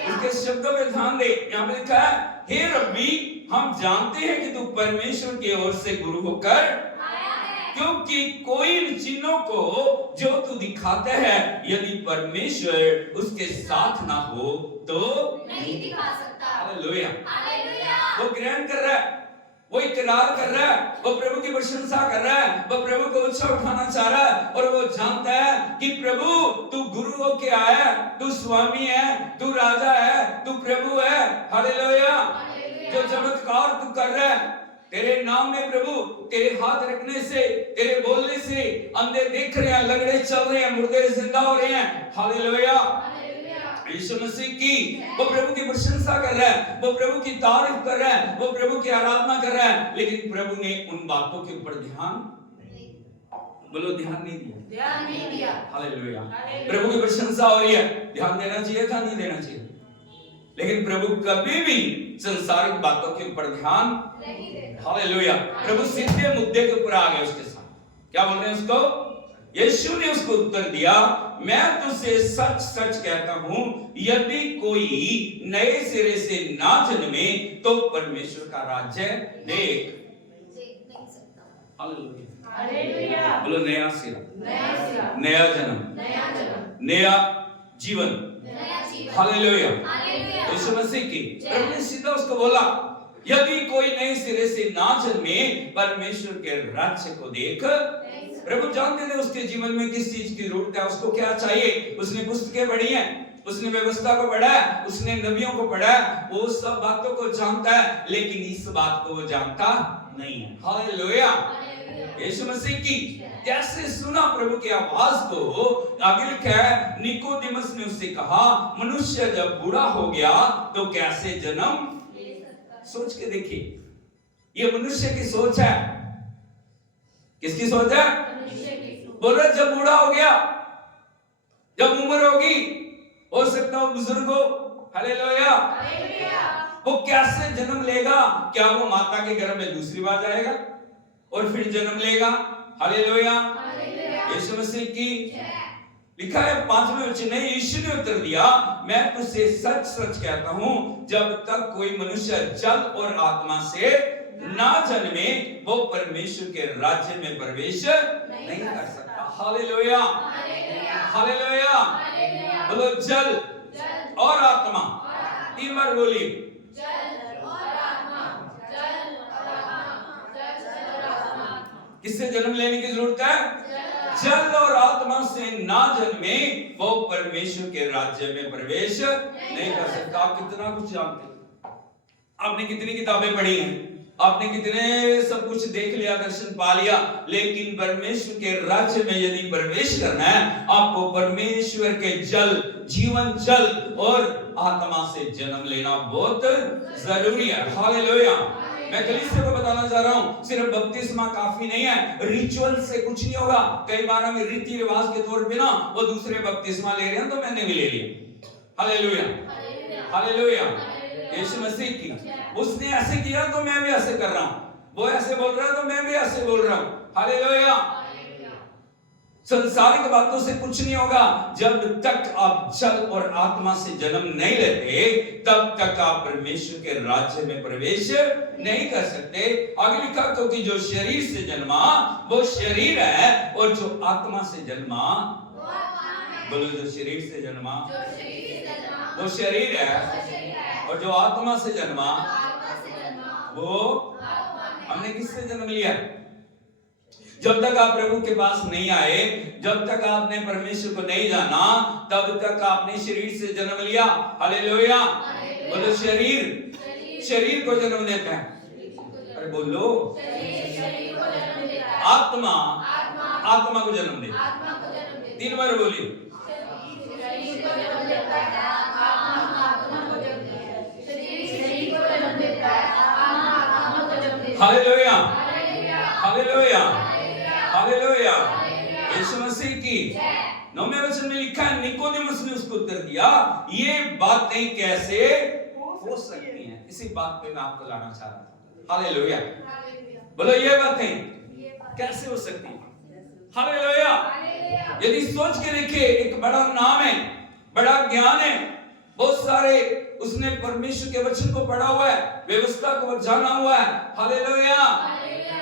इसके शब्दों में ध्यान दे। यहां पे लिखा है हे रब्बी, हम जानते हैं कि तू परमेश्वर की ओर से गुरु होकर आया है, क्योंकि कोई इन चिन्हों को जो तू दिखाता है यदि परमेश्वर उसके साथ ना हो तो नहीं दिखा सकता। Hallelujah, hallelujah. वो ग्रहण कर रहा है, वो इकरार कर रहा है, वो प्रभु की प्रशंसा कर रहा है, वो प्रभु को ऊंचा उठाना चाह रहा है। और वो जानता है कि प्रभु तू गुरु होके आया, तू स्वामी है, तू राजा है, तू प्रभु है। हालेलुया। जो चमत्कार तू कर रहा है तेरे नाम में प्रभु, तेरे हाथ रखने से, तेरे बोलने से अंधे देख रहे हैं, लंगड़े चल रहे हैं, मुर्दे जिंदा हो रहे हैं। हालेलुया। यीशु मसीह की वो प्रभु की प्रशंसा कर रहा है, वो प्रभु की तारीफ कर रहा है, वो प्रभु की आराधना कर रहा है। लेकिन प्रभु ने उन बातों के ऊपर ध्यान, बोलो ध्यान नहीं दिया, ध्यान नहीं दिया। हालेलुया। प्रभु की प्रशंसा हो रही है, ध्यान देना चाहिए था, नहीं देना चाहिए। लेकिन प्रभु कभी भी संसारिक बातों के ऊपर ध्यान नहीं देता। हालेलुया। प्रभु सीधे मुद्दे के ऊपर आ गए उसके साथ। क्या बोल रहे हैं उसको? यीशु ने उसको उत्तर दिया, मैं तुझसे सच सच कहता हूं, यदि कोई नए सिरे से ना जन्मे तो परमेश्वर का राज्य देख नहीं सकता। हालेलुया। बोलो नया सिरा, नया सिरा, नया जन्म, नया जन्म, नया जीवन, नया जीवन। हालेलुया। यीशु मसीह की प्रभु ने सीधा उसको बोला, यदि कोई नए सिरे से ना जन्मे परमेश्वर के राज्य को देख। प्रभु जानते थे उसके जीवन में किस चीज की जरूरत है, उसको क्या चाहिए। उसने पुस्तकें पढ़ी हैं, उसने व्यवस्था को पढ़ा है, उसने नबियों को पढ़ा है, वो सब बातों को जानता है, लेकिन इस बात को वो जानता नहीं है। हालेलुया। यीशु मसीह की कैसे सुना प्रभु की आवाज को? आगे लिखा है निकोदेमस ने उससे कहा, मनुष्य जब बूढ़ा हो गया तो कैसे जन्म? सोच के देखिए, ये मनुष्य की सोच है। किसकी सोच है? बोल रहे जब बूढ़ा हो गया, जब उम्र होगी, हो सकता हो बुजुर्ग हो। हालेलुया। वो कैसे जन्म लेगा? क्या वो माता के गर्भ में दूसरी बार जाएगा और फिर जन्म लेगा? हालेलुया। यीशु मसीह की लिखा है 5वें वचन में, यीशु ने उत्तर दिया, मैं तुझसे सच सच कहता हूं, जब तक कोई मनुष्य जल और आत्मा से ना जन्मे वो परमेश्वर के राज्य में प्रवेश नहीं कर सकता। Hallelujah, hallelujah. बोलो जल और आत्मा, 3 बार बोलिए। किससे जन्म लेने की जरूरत है? जल और आत्मा से ना जन्मे वो परमेश्वर के राज्य में प्रवेश नहीं कर सकता। आप कितना कुछ जानते हैं, आपने कितनी किताबें पढ़ी हैं, आपने कितने सब कुछ देख लिया, दर्शन पा लिया, लेकिन परमेश्वर के राज्य में यदि प्रवेश करना है आपको परमेश्वर के जल, जीवन जल और आत्मा से जन्म लेना बहुत जरूरी है। हालेलुया। मैं कलीसिया को बताना चाह रहा हूं, सिर्फ बपतिस्मा काफी नहीं है, रिचुअल से कुछ नहीं होगा। कई बार हम रीति रिवाज के तौर पे ना वो दूसरे बपतिस्मा ले रहे हैं तो मैंने भी ले लिया। Hallelujah, hallelujah. यीशु मसीह की उसने ऐसे किया तो मैं भी ऐसे कर रहा हूं। वो ऐसे बोल रहा है तो मैं भी ऐसे बोल रहा हूं। हालेलुया। संसारिक बातों से कुछ नहीं होगा। जब तक आप जल और आत्मा से जन्म नहीं लेते तब तक आप परमेश्वर के राज्य में प्रवेश नहीं कर सकते। आगे लिखा, क्योंकि जो शरीर से जन्मा वो शरीर है और जो आत्मा से जन्मा, बोलो, जो शरीर से जन्मा वो शरीर है और जो आत्मा से जन्मा वो, हमने किससे जन्म लिया? जब तक आप प्रभु के पास नहीं आए, जब तक आपने परमेश्वर को नहीं जाना, तब तक आपने शरीर से जन्म लिया। हालेलुया। बोलो, शरीर को जन्म देता है। अरे बोलो, आत्मा को जन्म देता है। 3 बार बोलिए। Hallelujah, hallelujah, hallelujah. यीशु मसीह की 9वें वचन में लिखा है, निकोदेमुस ने उसको उत्तर दिया, ये बातें कैसे हो सकती हैं? इसी बात पे मैं आपको लाना चाह रहा था। हालेलुया। बोलो, ये बातें कैसे हो सकती हैं? हालेलुया। यदि सोच के देखिए, एक बड़ा नाम है, बड़ा ज्ञान है, बहुत सारे उसने परमेश्वर के वचन को पढ़ा हुआ है, व्यवस्था को जाना हुआ है। हालेलुया।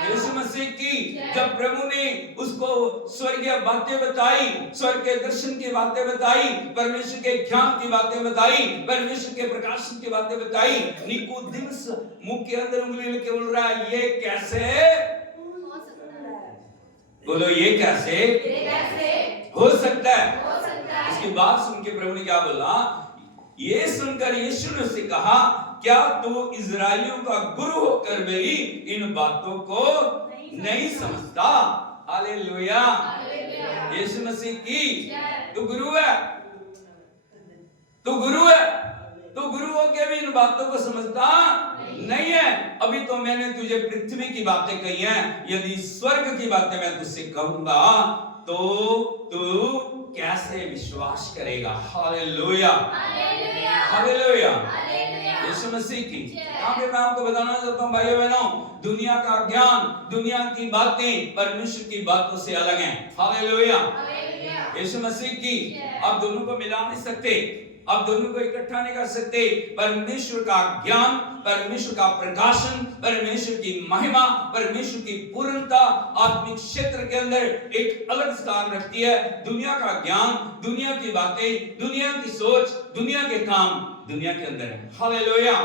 यीशु मसीह की जब प्रभु ने उसको स्वर्गीय बातें बताई, स्वर्ग के दर्शन की बातें बताई, परमेश्वर के ज्ञान की बातें बताई, परमेश्वर के प्रकाशन की बातें बताई, निकोदेमुस मुंह के अंदर उंगली लेके बोल रहा है, ये कैसे हो सकता है? बोलो, ये कैसे हो सकता है? इसकी बात सुन के प्रभु ने क्या बोला? ये सुनकर यीशु ने उससे कहा, क्या तू इजराइलियों का गुरु होकर भी इन बातों को नहीं समझता? हालेलुया। यीशु मसीह की तू गुरु है, तू गुरु होकर भी इन बातों को समझता नहीं है। अभी तो मैंने तुझे पृथ्वी की बातें कही हैं, यदि स्वर्ग की बातें मैं तुझसे कहूंगा तो तू कैसे विश्वास करेगा? Hallelujah, hallelujah. यीशु मसीह की यहाँ पे मैं आपको बताना चाहता हूँ भाइयों बहनों, दुनिया का ज्ञान, दुनिया की बातें परमेश्वर की बातों से अलग हैं। हालेलुया। यीशु मसीह की आप दोनों को मिला नहीं सकते, आप दोनों को इकट्ठा नहीं कर सकते। परमेश्वर का ज्ञान, परमेश्वर का प्रकाशन, परमेश्वर की महिमा, परमेश्वर की पूर्णता आत्मिक क्षेत्र के अंदर एक अलग स्थान रखती है। दुनिया का ज्ञान, दुनिया की बातें, दुनिया की सोच, दुनिया के काम दुनिया के अंदर है। हालेलुया।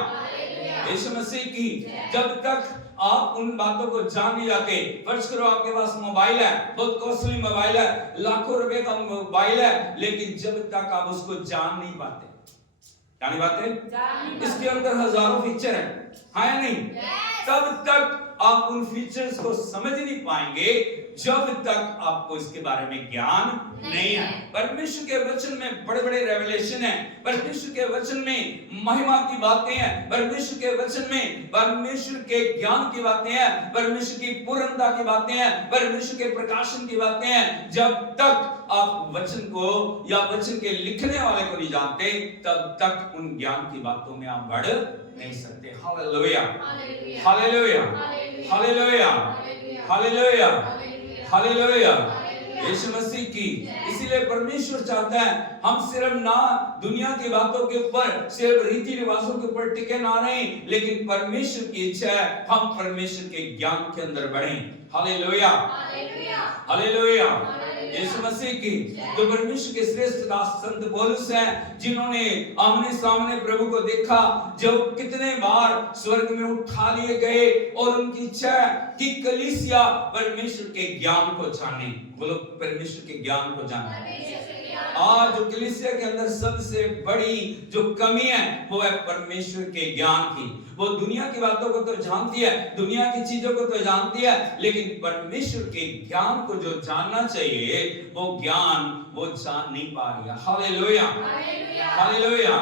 यीशु मसीह की जब तक आप उन बातों को जान नहीं जाते, फर्ज करो आपके पास मोबाइल है, बहुत कॉस्टली मोबाइल है, लाखों रुपए का मोबाइल है, लेकिन जब तक आप उसको जान नहीं पाते, क्या नहीं पाते? इसके अंदर हजारों फीचर है, हाँ या नहीं? तब तक आप उन फीचर्स को समझ नहीं पाएंगे जब तक आपको इसके बारे में ज्ञान नहीं है। परमेश्वर के वचन में बड़े बड़े रेवलेशन है, परमेश्वर के वचन में महिमा की बातें हैं, परमेश्वर के वचन में परमेश्वर के ज्ञान की बातें हैं, परमेश्वर की पूर्णता की बातें हैं, परमेश्वर के प्रकाशन की बातें हैं। जब तक आप वचन को या वचन के लिखने वाले को नहीं जानते, तब तक उन ज्ञान की बातों में आप बढ़ नहीं सकते। Hallelujah, hallelujah, hallelujah, hallelujah, hallelujah. यीशु मसीह की इसीलिए परमेश्वर चाहता है हम सिर्फ ना दुनिया की बातों के ऊपर, सिर्फ रीति रिवाजों के ऊपर टिके ना रहें, लेकिन परमेश्वर की इच्छा है हम परमेश्वर के ज्ञान के अंदर बढ़ें। Hallelujah, hallelujah. यीशु मसीह की जो परमेश्वर के श्रेष्ठ दास संत पौलुस हैं, जिन्होंने आमने सामने प्रभु को देखा, जो कितने बार स्वर्ग में उठा लिए गए, और उनकी इच्छा है कि कलीसिया परमेश्वर के ज्ञान को जाने। बोलो, परमेश्वर के ज्ञान को जाने। आज जो कलीसिया के अंदर सबसे बड़ी जो कमी है वो है परमेश्वर के ज्ञान की। वो दुनिया की बातों को तो जानती है, दुनिया की चीजों को तो जानती है, लेकिन परमेश्वर के ज्ञान को जो जानना चाहिए वो ज्ञान वो जान नहीं पा रही है। Hallelujah, hallelujah.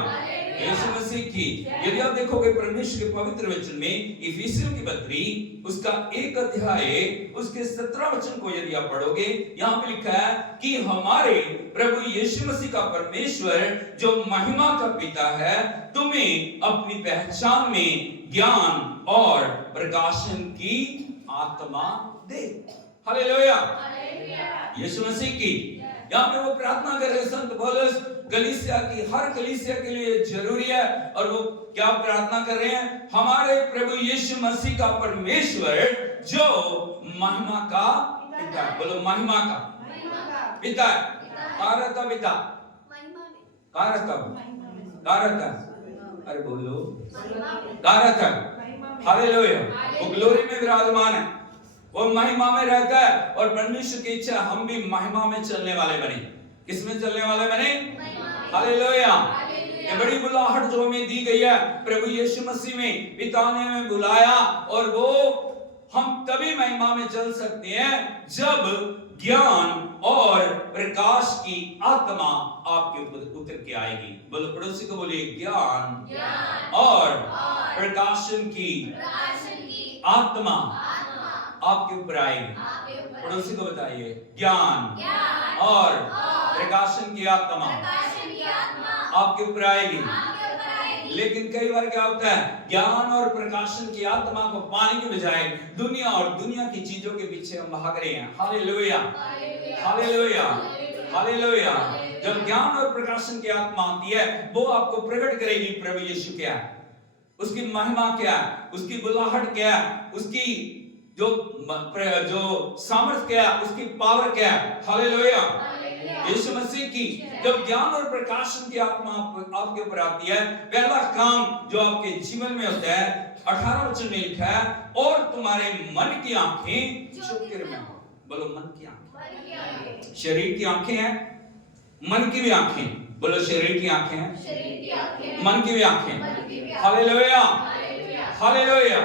यीशु मसीह की यदि आप देखोगे परमेश्वर के पवित्र वचन में इफिसियों की पत्री उसका 1 अध्याय उसके 17 वचन को यदि आप पढ़ोगे, यहाँ पे लिखा है कि हमारे प्रभु यीशु मसीह का परमेश्वर जो महिमा का पिता है, तुम्हें अपनी पहचान में ज्ञान और प्रकाशन की आत्मा दे। हालेलुया, यीशु मसीह की। यहाँ पे वो प्रार्थना कर रहे संत पौलुस कलीसिया की, हर कलीसिया के लिए जरूरी है। और वो क्या प्रार्थना कर रहे हैं? हमारे प्रभु यीशु मसीह का परमेश्वर जो महिमा का पिता है, बोलो महिमा का पिता है। कहाँ रहता पिता? कहाँ रहता? अरे बोलो, कहाँ रहता? हालेलुया, वो ग्लोरी में विराजमान है, वो महिमा में रहता है। और परमेश्वर की इच्छा हम भी महिमा में चलने वाले बने। किसमें चलने वाले बने? हालेलुया। ये बड़ी बुलाहट जो हमें दी गई है प्रभु यीशु मसीह में, पिता ने हमें बुलाया, और वो हम तभी महिमा में चल सकते हैं जब ज्ञान और प्रकाश की आत्मा आपके ऊपर उतर के आएगी। बोलो पड़ोसी को बोलिए, ज्ञान और प्रकाशन की आत्मा आपके ऊपर आएगी। पड़ोसी को बताइए, ज्ञान और प्रकाशन की आत्मा आपके ऊपर आएगी। लेकिन कई बार क्या होता है, ज्ञान और प्रकाशन की आत्मा को पाने के बजाय दुनिया और दुनिया की चीजों के पीछे हम भाग रहे हैं। Hallelujah, hallelujah, hallelujah. जब ज्ञान और प्रकाशन की आत्मा आती है, वो आपको प्रकट करेगी प्रभु यीशु क्या है, उसकी महिमा क्या है, उसकी बुलाहट क्या है, उसकी जो सामर्थ्य क्या है, उसकी पावर क्या है। हालेलुया, यीशु मसीह की। जब ज्ञान और प्रकाशन की आत्मा आपके ऊपर आती है, पहला काम जो आपके जीवन में होता है, 18 वचन में लिखा है, और तुम्हारे मन की आंखें ज्योतिर्मय में हो। बोलो मन की आंखें। शरीर की आंखें हैं, मन की भी आंखें। बोलो शरीर की आंखें हैं, मन की भी आंखें। हालेलुया, हालेलुया,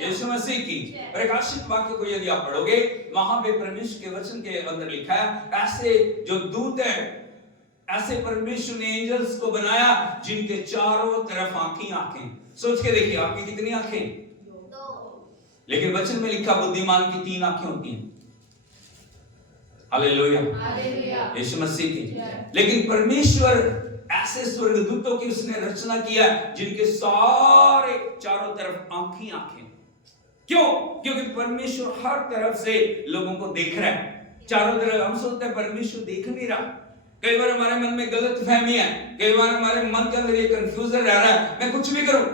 यीशु मसीह की। प्रकाशित वाक्य को यदि आप पढ़ोगे, वहां पे परमेश्वर के वचन के अंदर लिखा है, ऐसे जो दूत हैं, ऐसे परमेश्वर ने एंजल्स को बनाया जिनके चारों तरफ आंखें। सोच के देखिए, आपकी कितनी आंखें? 2। लेकिन वचन में लिखा बुद्धिमान की 3 आंखें होती हैं। हालेलुया, यीशु मसीह की। लेकिन परमेश्वर ऐसे स्वर्गदूतों की उसने रचना किया जिनके सारे चारों तरफ आंखें। क्यों? क्योंकि परमेश्वर हर तरफ से लोगों को देख रहा है, चारों तरफ। हम सोचते हैं परमेश्वर देख नहीं रहा। कई बार हमारे मन में गलत फहमी है, कई बार हमारे मन के अंदर ये कंफ्यूजन रह रहा है, मैं कुछ भी करूं,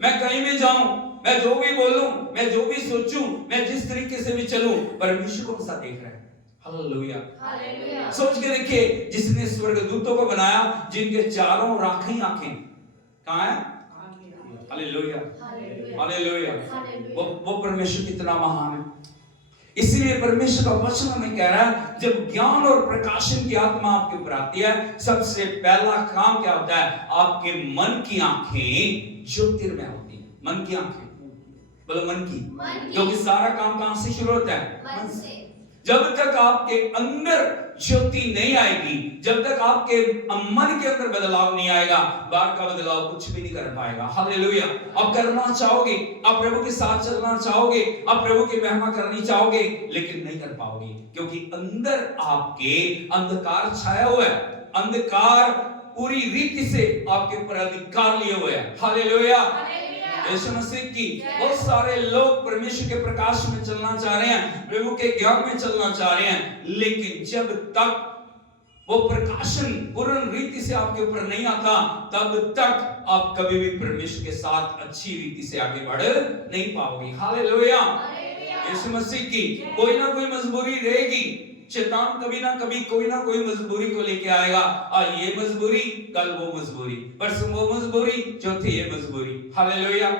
मैं कहीं भी जाऊं, मैं जो भी बोलूं, मैं जो भी सोचूं, मैं जिस तरीके से भी चलूं, परमेश्वर को कैसा देख रहा है। Hallelujah, hallelujah. सोच के देखिए, जिसने स्वर्गदूतों को बनाया जिनके चारों आंखें कहां है? Hallelujah, hallelujah. वो परमेश्वर कितना महान है। इसलिए परमेश्वर का वचन हमें कह रहा है, जब ज्ञान और प्रकाशन की आत्मा आपके ऊपर आती है, सबसे पहला काम क्या होता है? आपके मन की आंखें ज्योतिर्मय होती हैं। मन की आंखें, बोलो मन की, क्योंकि सारा काम कहां से शुरू होता है? मन से। जब तक आपके अंदर ज्योति नहीं आएगी, जब तक आपके मन के अंदर बदलाव नहीं आएगा, बाहर का बदलाव कुछ भी नहीं कर पाएगा। हालेलुया। आप करना चाहोगे, आप प्रभु के साथ चलना चाहोगे, आप प्रभु की महिमा करनी चाहोगे, लेकिन नहीं कर पाओगे, क्योंकि अंदर आपके अंधकार छाया हुआ है। अंधकार पूरी रीति से आपके ऊपर अधिकार लिए हुए है। हालेलुया, यीशु मसीह की। बहुत सारे लोग परमेश्वर के प्रकाश में चलना चाह रहे हैं, प्रभु के ज्ञान में चलना चाह रहे हैं, लेकिन जब तक वो प्रकाशन पूर्ण रीति से आपके ऊपर नहीं आता, तब तक आप कभी भी परमेश्वर के साथ अच्छी रीति से आगे बढ़ नहीं पाओगे। हालेलुया, यीशु मसीह की। कोई ना कोई मजबूरी रहेगी, शैतान कभी ना कभी कोई ना कोई मजबूरी को लेके आएगा। ये मजबूरी, कल वो मजबूरी, परसों वो मजबूरी, चौथी ये मजबूरी। हालेलुया,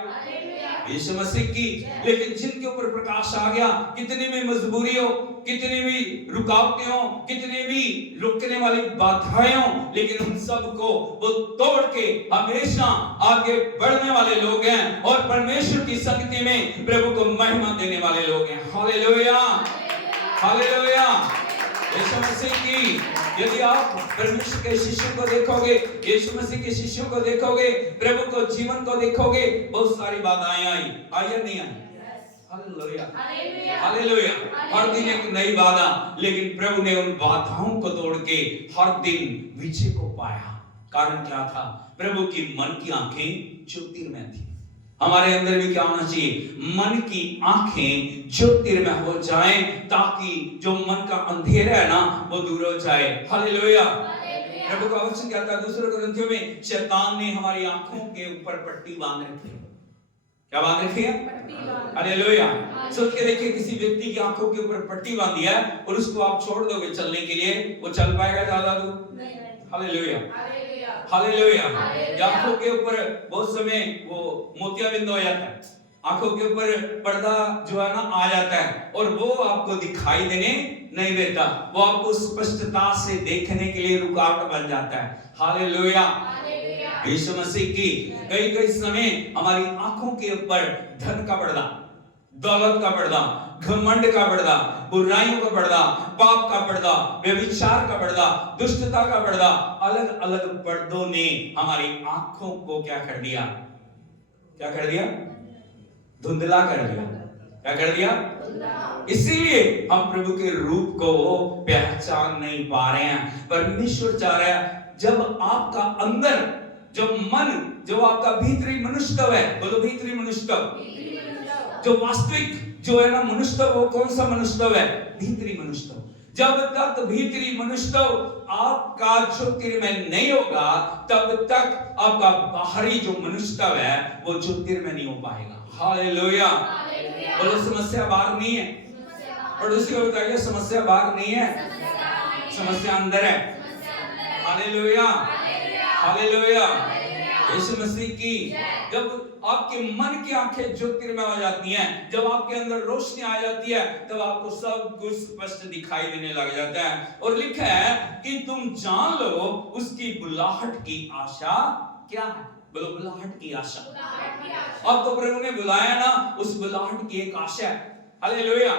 यीशु मसीह की। लेकिन जिनके ऊपर प्रकाश आ गया, कितनी भी मजबूरी हो, कितनी भी रुकावटें हो, कितनी भी रुकने वाली बाधाएं हो, लेकिन उन सब को वो तोड़ के हमेशा आगे बढ़ने वाले लोग हैं, और परमेश्वर की संगति में प्रभु को महिमा देने वाले लोग हैं। हालेलुया, हालेलुया, यीशु मसीह की। यदि आप परमेश्वर के शिष्यों को देखोगे, यीशु मसीह के शिष्यों को देखोगे, प्रभु को जीवन को देखोगे, बहुत सारी बाधाएं आई या नहीं आई? Hallelujah, hallelujah. हर दिन एक नई बाधा, लेकिन प्रभु ने उन बाधाओं को तोड़ के हर दिन विजय को पाया। कारण क्या था? प्रभु की मन की आंखें ज्योतिर्मय थी। हमारे अंदर भी क्या होना चाहिए? मन की आंखें ज्योतिर्मय हो जाएं, ताकि जो मन का अंधेरा है ना वो दूर हो जाए। हालेलुया। प्रभु का वचन कहता है दूसरे कुरिन्थियों में, शैतान ने हमारी आंखों के ऊपर पट्टी बांध रखी है। क्या बांध रखी है? हालेलुया। सोच के देखिए, किसी व्यक्ति की आंखों के ऊपर पट्टी बांधी है और उसको आप छोड़ दोगे चलने के लिए, वो चल पाएगा ज्यादा दूर? Hallelujah, hallelujah. आंखों के ऊपर बहुत समय वो मोतियाबिंद हो जाता है, आंखों के ऊपर पर्दा जो है ना आ जाता है, और वो आपको दिखाई देने नहीं देता, वो आपको स्पष्टता से देखने के लिए रुकावट बन जाता है। हालेलुया। यीशु मसीह की कई समय हमारी आंखों के ऊपर धन का पर्दा, दौलत का पर्दा, घमंड का पर्दा, बुराइयों का पर्दा, पाप का पर्दा, व्यभिचार का पर्दा, दुष्टता का पर्दा, अलग अलग पर्दों ने हमारी आंखों को क्या कर दिया? क्या कर दिया? धुंधला कर दिया। क्या कर दिया? इसीलिए हम प्रभु के रूप को पहचान नहीं पा रहे हैं। परमेश्वर चाह रहा है, जब आपका अंदर जो मन, जो आपका भीतरी मनुष्यत्व है, बोलो भीतरी मनुष्यत्व, जो वास्तविक जो है ना मनुष्यत्व, वो कौन सा मनुष्यत्व है? भीतरी मनुष्यत्व। जब तक भीतरी मनुष्यत्व आपका ज्योतिर्मय नहीं होगा, तब तक आपका बाहरी जो मनुष्यत्व है वो ज्योतिर्मय नहीं हो पाएगा। हालेलुया। बोलो समस्या बाहर नहीं है। पड़ोसी को बताइए, समस्या बाहर नहीं है, समस्या अंदर है। Hallelujah, hallelujah. यीशु मसीह की जब आपके मन की आंखें ज्योतिर्मय हो जाती हैं, जब आपके अंदर रोशनी आ जाती है, तब आपको सब कुछ स्पष्ट दिखाई देने लग जाता है। और लिखा है कि तुम जान लो उसकी बुलाहट की आशा क्या है। बोलो बुलाहट की आशा। आपको प्रभु ने बुलाया ना, उस बुलाहट की एक आशा है। हालेलुया।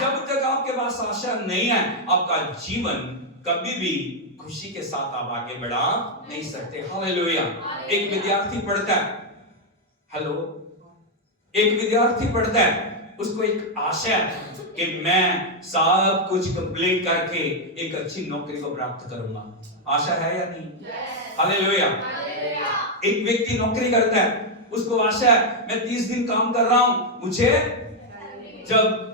जब तक आपके पास आशा नहीं है, आपका जीवन कभी भी खुशी के साथ आप आगे बढ़ा नहीं सकते। हालेलुया। एक विद्यार्थी पढ़ता है, हेलो, एक विद्यार्थी पढ़ता है, उसको एक आशा है कि मैं सब कुछ कंप्लीट करके एक अच्छी नौकरी को प्राप्त करूंगा। आशा है या नहीं? हालेलुया। एक व्यक्ति नौकरी करता है, उसको आशा है मैं 30 दिन काम कर रहा हूं, मुझे जब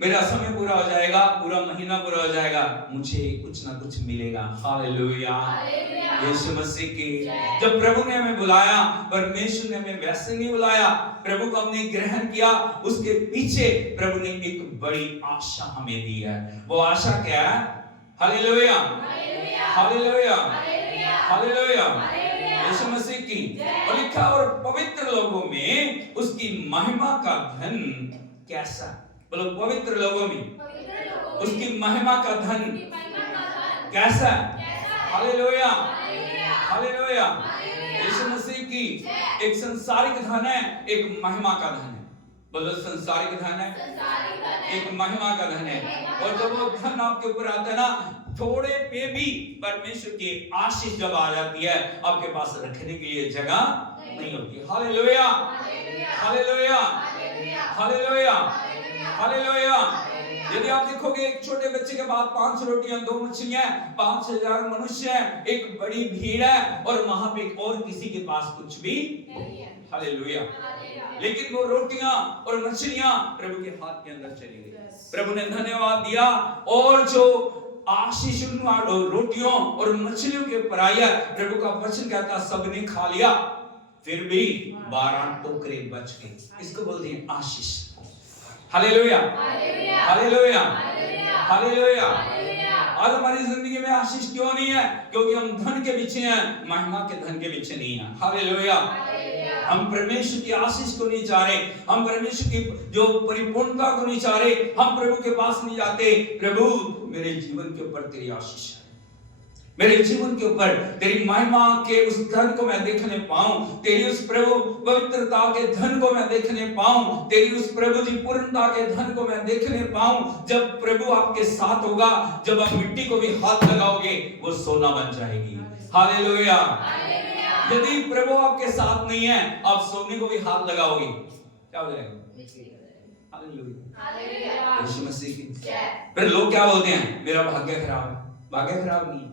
मेरा समय पूरा हो जाएगा, पूरा महीना पूरा हो जाएगा, मुझे कुछ ना कुछ मिलेगा। हालेलुया। यीशु मसीह की जब प्रभु ने हमें बुलाया, परमेश्वर ने हमें वैसे नहीं बुलाया, प्रभु को हमने ग्रहण किया, उसके पीछे प्रभु ने एक बड़ी आशा हमें दी है। वो आशा क्या है? Hallelujah, hallelujah, hallelujah. यीशु मसीह की और लिखा, और पवित्र लोगों में उसकी महिमा का धन कैसा? बोलो पवित्र लोगों में उसकी महिमा का धन कैसा? Hallelujah, hallelujah. यीशु मसीह की एक संसारिक धन है, एक महिमा का धन है। बोलो संसारिक धन है, एक महिमा का धन है। और जब वो धन आपके ऊपर आता है ना, थोड़े पे भी परमेश्वर की आशीष जब आ जाती है, आपके पास रखने के लिए जगह नहीं होती। Hallelujah, hallelujah, hallelujah, hallelujah. यदि आप देखोगे, एक छोटे बच्चे के पास 5 रोटियां 2 मछलियां, 5000 मनुष्य हैं, एक बड़ी भीड़ है, और वहां पे और किसी के पास कुछ भी नहीं है। हालेलुया। लेकिन वो रोटियां और मछलियां प्रभु के हाथ के अंदर चली गई। प्रभु ने धन्यवाद दिया, और जो आशीष रोटियों और मछलियों के ऊपर आया, प्रभु का वचन कहता सबने खा लिया, फिर भी 12 टोकरे बच गए। इसको बोलते हैं आशीष। Hallelujah, hallelujah, hallelujah. आज हमारी जिंदगी में आशीष क्यों नहीं है? क्योंकि हम धन के पीछे हैं, महिमा के धन के पीछे नहीं है। हालेलुया। हम परमेश्वर की आशीष को नहीं चाह रहे, हम परमेश्वर की जो परिपूर्णता को नहीं चाह रहे, हम प्रभु के पास नहीं जाते। प्रभु मेरे जीवन के ऊपर तेरी आशीष है, मेरे जीवन के ऊपर तेरी महिमा के उस धन को मैं देखने पाऊं, तेरी उस प्रभु पवित्रता के धन को मैं देखने पाऊं, तेरी उस प्रभु जी पूर्णता के धन को मैं देखने पाऊं। जब प्रभु आपके साथ होगा, जब आप मिट्टी को भी हाथ लगाओगे, वो सोना बन जाएगी। हालेलुया। यदि प्रभु आपके साथ नहीं है, आप सोने को भी हाथ लगाओगे, क्या हो जाएगा? हालेलुया, यीशु मसीह की। फिर लोग क्या बोलते हैं? मेरा भाग्य खराब है। भाग्य खराब नहीं,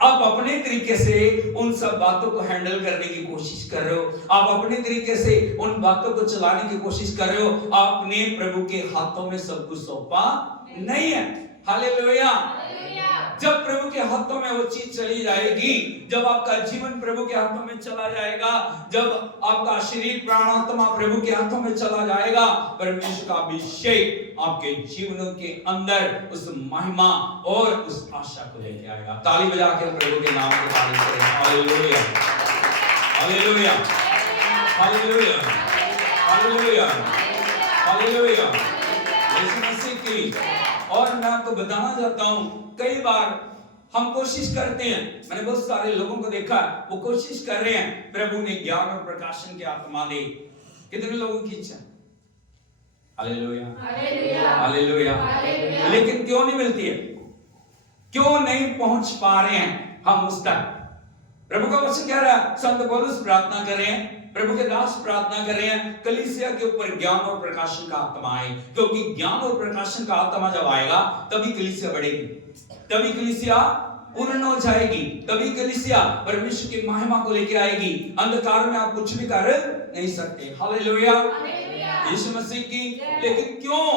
आप अपने तरीके से उन सब बातों को हैंडल करने की कोशिश कर रहे हो, आप अपने तरीके से उन बातों को चलाने की कोशिश कर रहे हो, आपने प्रभु के हाथों में सब कुछ सौंपा नहीं है। हालेलुया। जब प्रभु के हाथों में वो चीज चली जाएगी, जब आपका जीवन प्रभु के हाथों में चला जाएगा, जब आपका शरीर प्राण आत्मा प्रभु के हाथों में चला जाएगा, परमेश्वर का अभिषेक आपके जीवनों के अंदर उस महिमा और उस आशा को लेके आएगा। ताली बजा के प्रभु के नाम को तारीफ करें। Hallelujah, hallelujah, hallelujah, hallelujah, hallelujah. यीशु मसीह की। और मैं आपको बताना चाहता हूं, कई बार हम कोशिश करते हैं, मैंने बहुत सारे लोगों को देखा, वो कोशिश कर रहे हैं प्रभु ने ज्ञान और प्रकाशन की आत्मा दे। कितने लोगों की इच्छा? Hallelujah, hallelujah, hallelujah. लेकिन क्यों नहीं मिलती है? क्यों नहीं पहुंच पा रहे हैं हम उस तक? प्रभु का वचन कह रहा है, संत पौलुस प्रार्थना कर रहे हैं, प्रभु के दास प्रार्थना कर रहे हैं, कलीसिया के ऊपर ज्ञान और प्रकाशन का आत्मा आए, क्योंकि ज्ञान और प्रकाशन का आत्मा जब आएगा तभी कलीसिया बढ़ेगी, तभी कलीसिया पूर्ण हो जाएगी, तभी कलीसिया परमेश्वर की महिमा को लेकर आएगी। अंधकार में आप कुछ भी कर नहीं सकते। हालेलुया, यीशु मसीह की। लेकिन क्यों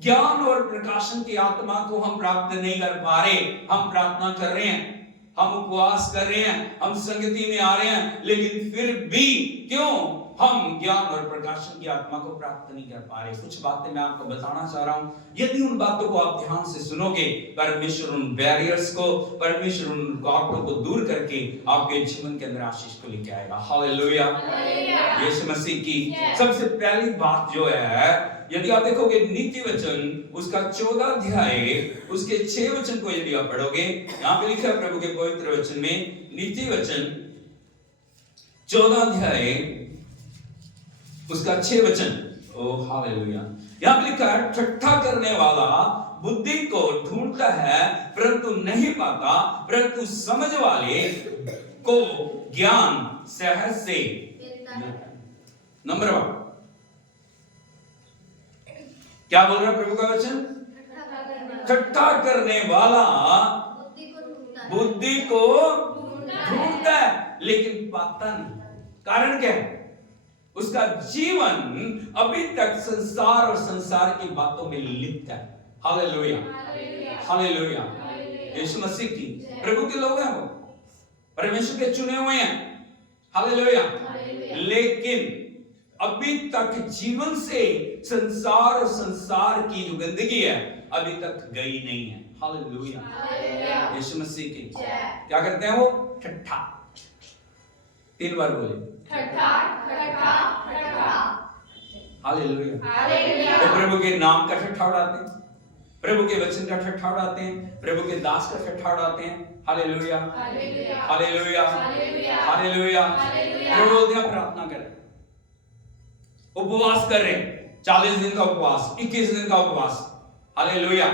ज्ञान और प्रकाशन की आत्मा को हम प्राप्त नहीं कर पा रहे? हम प्रार्थना कर रहे हैं, हम उपवास कर रहे हैं, हम संगति में आ रहे हैं, लेकिन फिर भी क्यों हम ज्ञान और प्रकाशन की आत्मा को प्राप्त नहीं कर पा रहे? कुछ बातें मैं आपको बताना चाह रहा हूं। यदि उन बातों को आप ध्यान से सुनोगे, परमेश्वर उन बैरियर्स को, परमेश्वर उन रुकावटों को दूर करके आपके जीवन के अंदर आशीष को लेके आएगा। हालेलुया, यीशु मसीह की। सबसे पहली बात जो है, यदि आप देखोगे नीति वचन उसका 14 अध्याय उसके 6 वचन को यदि आप पढ़ोगे, यहाँ पे लिखा है प्रभु के पवित्र वचन में, नीति वचन 14 अध्याय उसका 6 वचन। ओ हालेलुया। यहाँ पे लिखा है, ठट्ठा करने वाला बुद्धि को ढूंढता है परंतु नहीं पाता, परंतु समझ वाले को ज्ञान सहज से। नंबर 1 क्या बोल रहा है प्रभु का वचन? ठट्ठा करने वाला बुद्धि को ढूंढता है लेकिन पाता नहीं। कारण क्या है? उसका जीवन अभी तक संसार और संसार की बातों में लिप्त है। हालेलुया, हालेलुया, यीशु मसीह की। प्रभु के लोग हैं वो, परमेश्वर के चुने हुए हैं। हालेलुया। लेकिन अभी तक जीवन से संसार और संसार की जो गंदगी है अभी तक गई नहीं है। हालेलुया, यीशु मसीह की। क्या करते हैं वो? ठट्ठा। 3 बार बोले, ठट्ठा, ठट्ठा, ठट्ठा। हालेलुया। तो प्रभु के नाम का ठट्ठा उड़ाते हैं, प्रभु के वचन का ठट्ठा उड़ाते हैं, प्रभु के दास का ठट्ठा उड़ाते हैं। Hallelujah, hallelujah, hallelujah. प्रभु बोलते हैं प्रार्थना करें, उपवास कर रहे हैं, 40 दिन का उपवास, 21 दिन का उपवास। हालेलुया।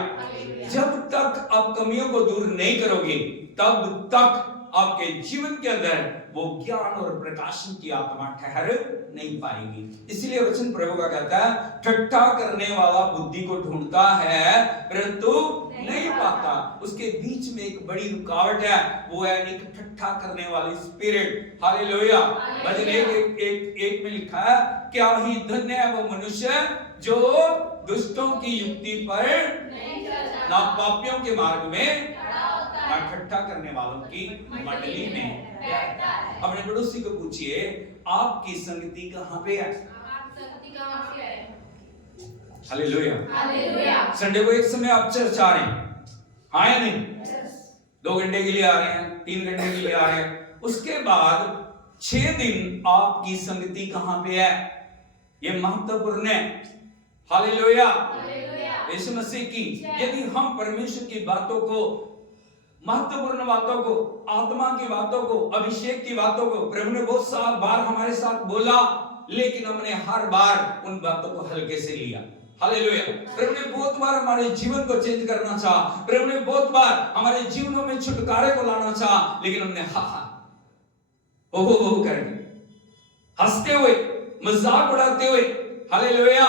जब तक आप कमियों को दूर नहीं करोगे तब तक आपके जीवन के अंदर वो ज्ञान और प्रकाशन की आत्मा ठहर नहीं पाएगी। इसलिए वचन प्रभु का कहता है, ठट्ठा करने वाला बुद्धि को ढूंढता है परंतु नहीं पाता। उसके बीच में एक बड़ी रुकावट है, वो है एक ठट्ठा करने वाली स्पिरिट। हालेलुया। भजन 1 में लिखा है, क्या ही धन्य है वो मनुष्य जो दुष्टों की युक्ति पर ना पापियों के मार्ग में ना ठट्ठा करने वालों की मंडली में बैठता है। अपने पड़ोसी को पूछिए, आपकी संगति कहाँ पे है? Hallelujah, hallelujah. संडे को एक समय आप चर्च आ रहे हैं, हाँ या नहीं? 2 घंटे के लिए आ रहे हैं, 3 घंटे के लिए आ रहे हैं, उसके बाद 6 दिन आपकी संगति कहाँ पे है? ये महत्वपूर्ण है। हालेलुया, यीशु मसीह की। यदि हम परमेश्वर की बातों को, महत्वपूर्ण बातों को, आत्मा की बातों को, अभिषेक की बातों को प्रभु ने बहुत सारी बार हमारे साथ बोला, लेकिन हमने हर बार उन बातों को हल्के से लिया। हालेलुया। प्रभु ने बहुत बार हमारे जीवन को चेंज करना चाहा, प्रभु ने बहुत बार हमारे जीवनों में छुटकारे को लाना चाहा, लेकिन हमने ओहो करके, हंसते हुए, मजाक उड़ाते हुए, हालेलुया,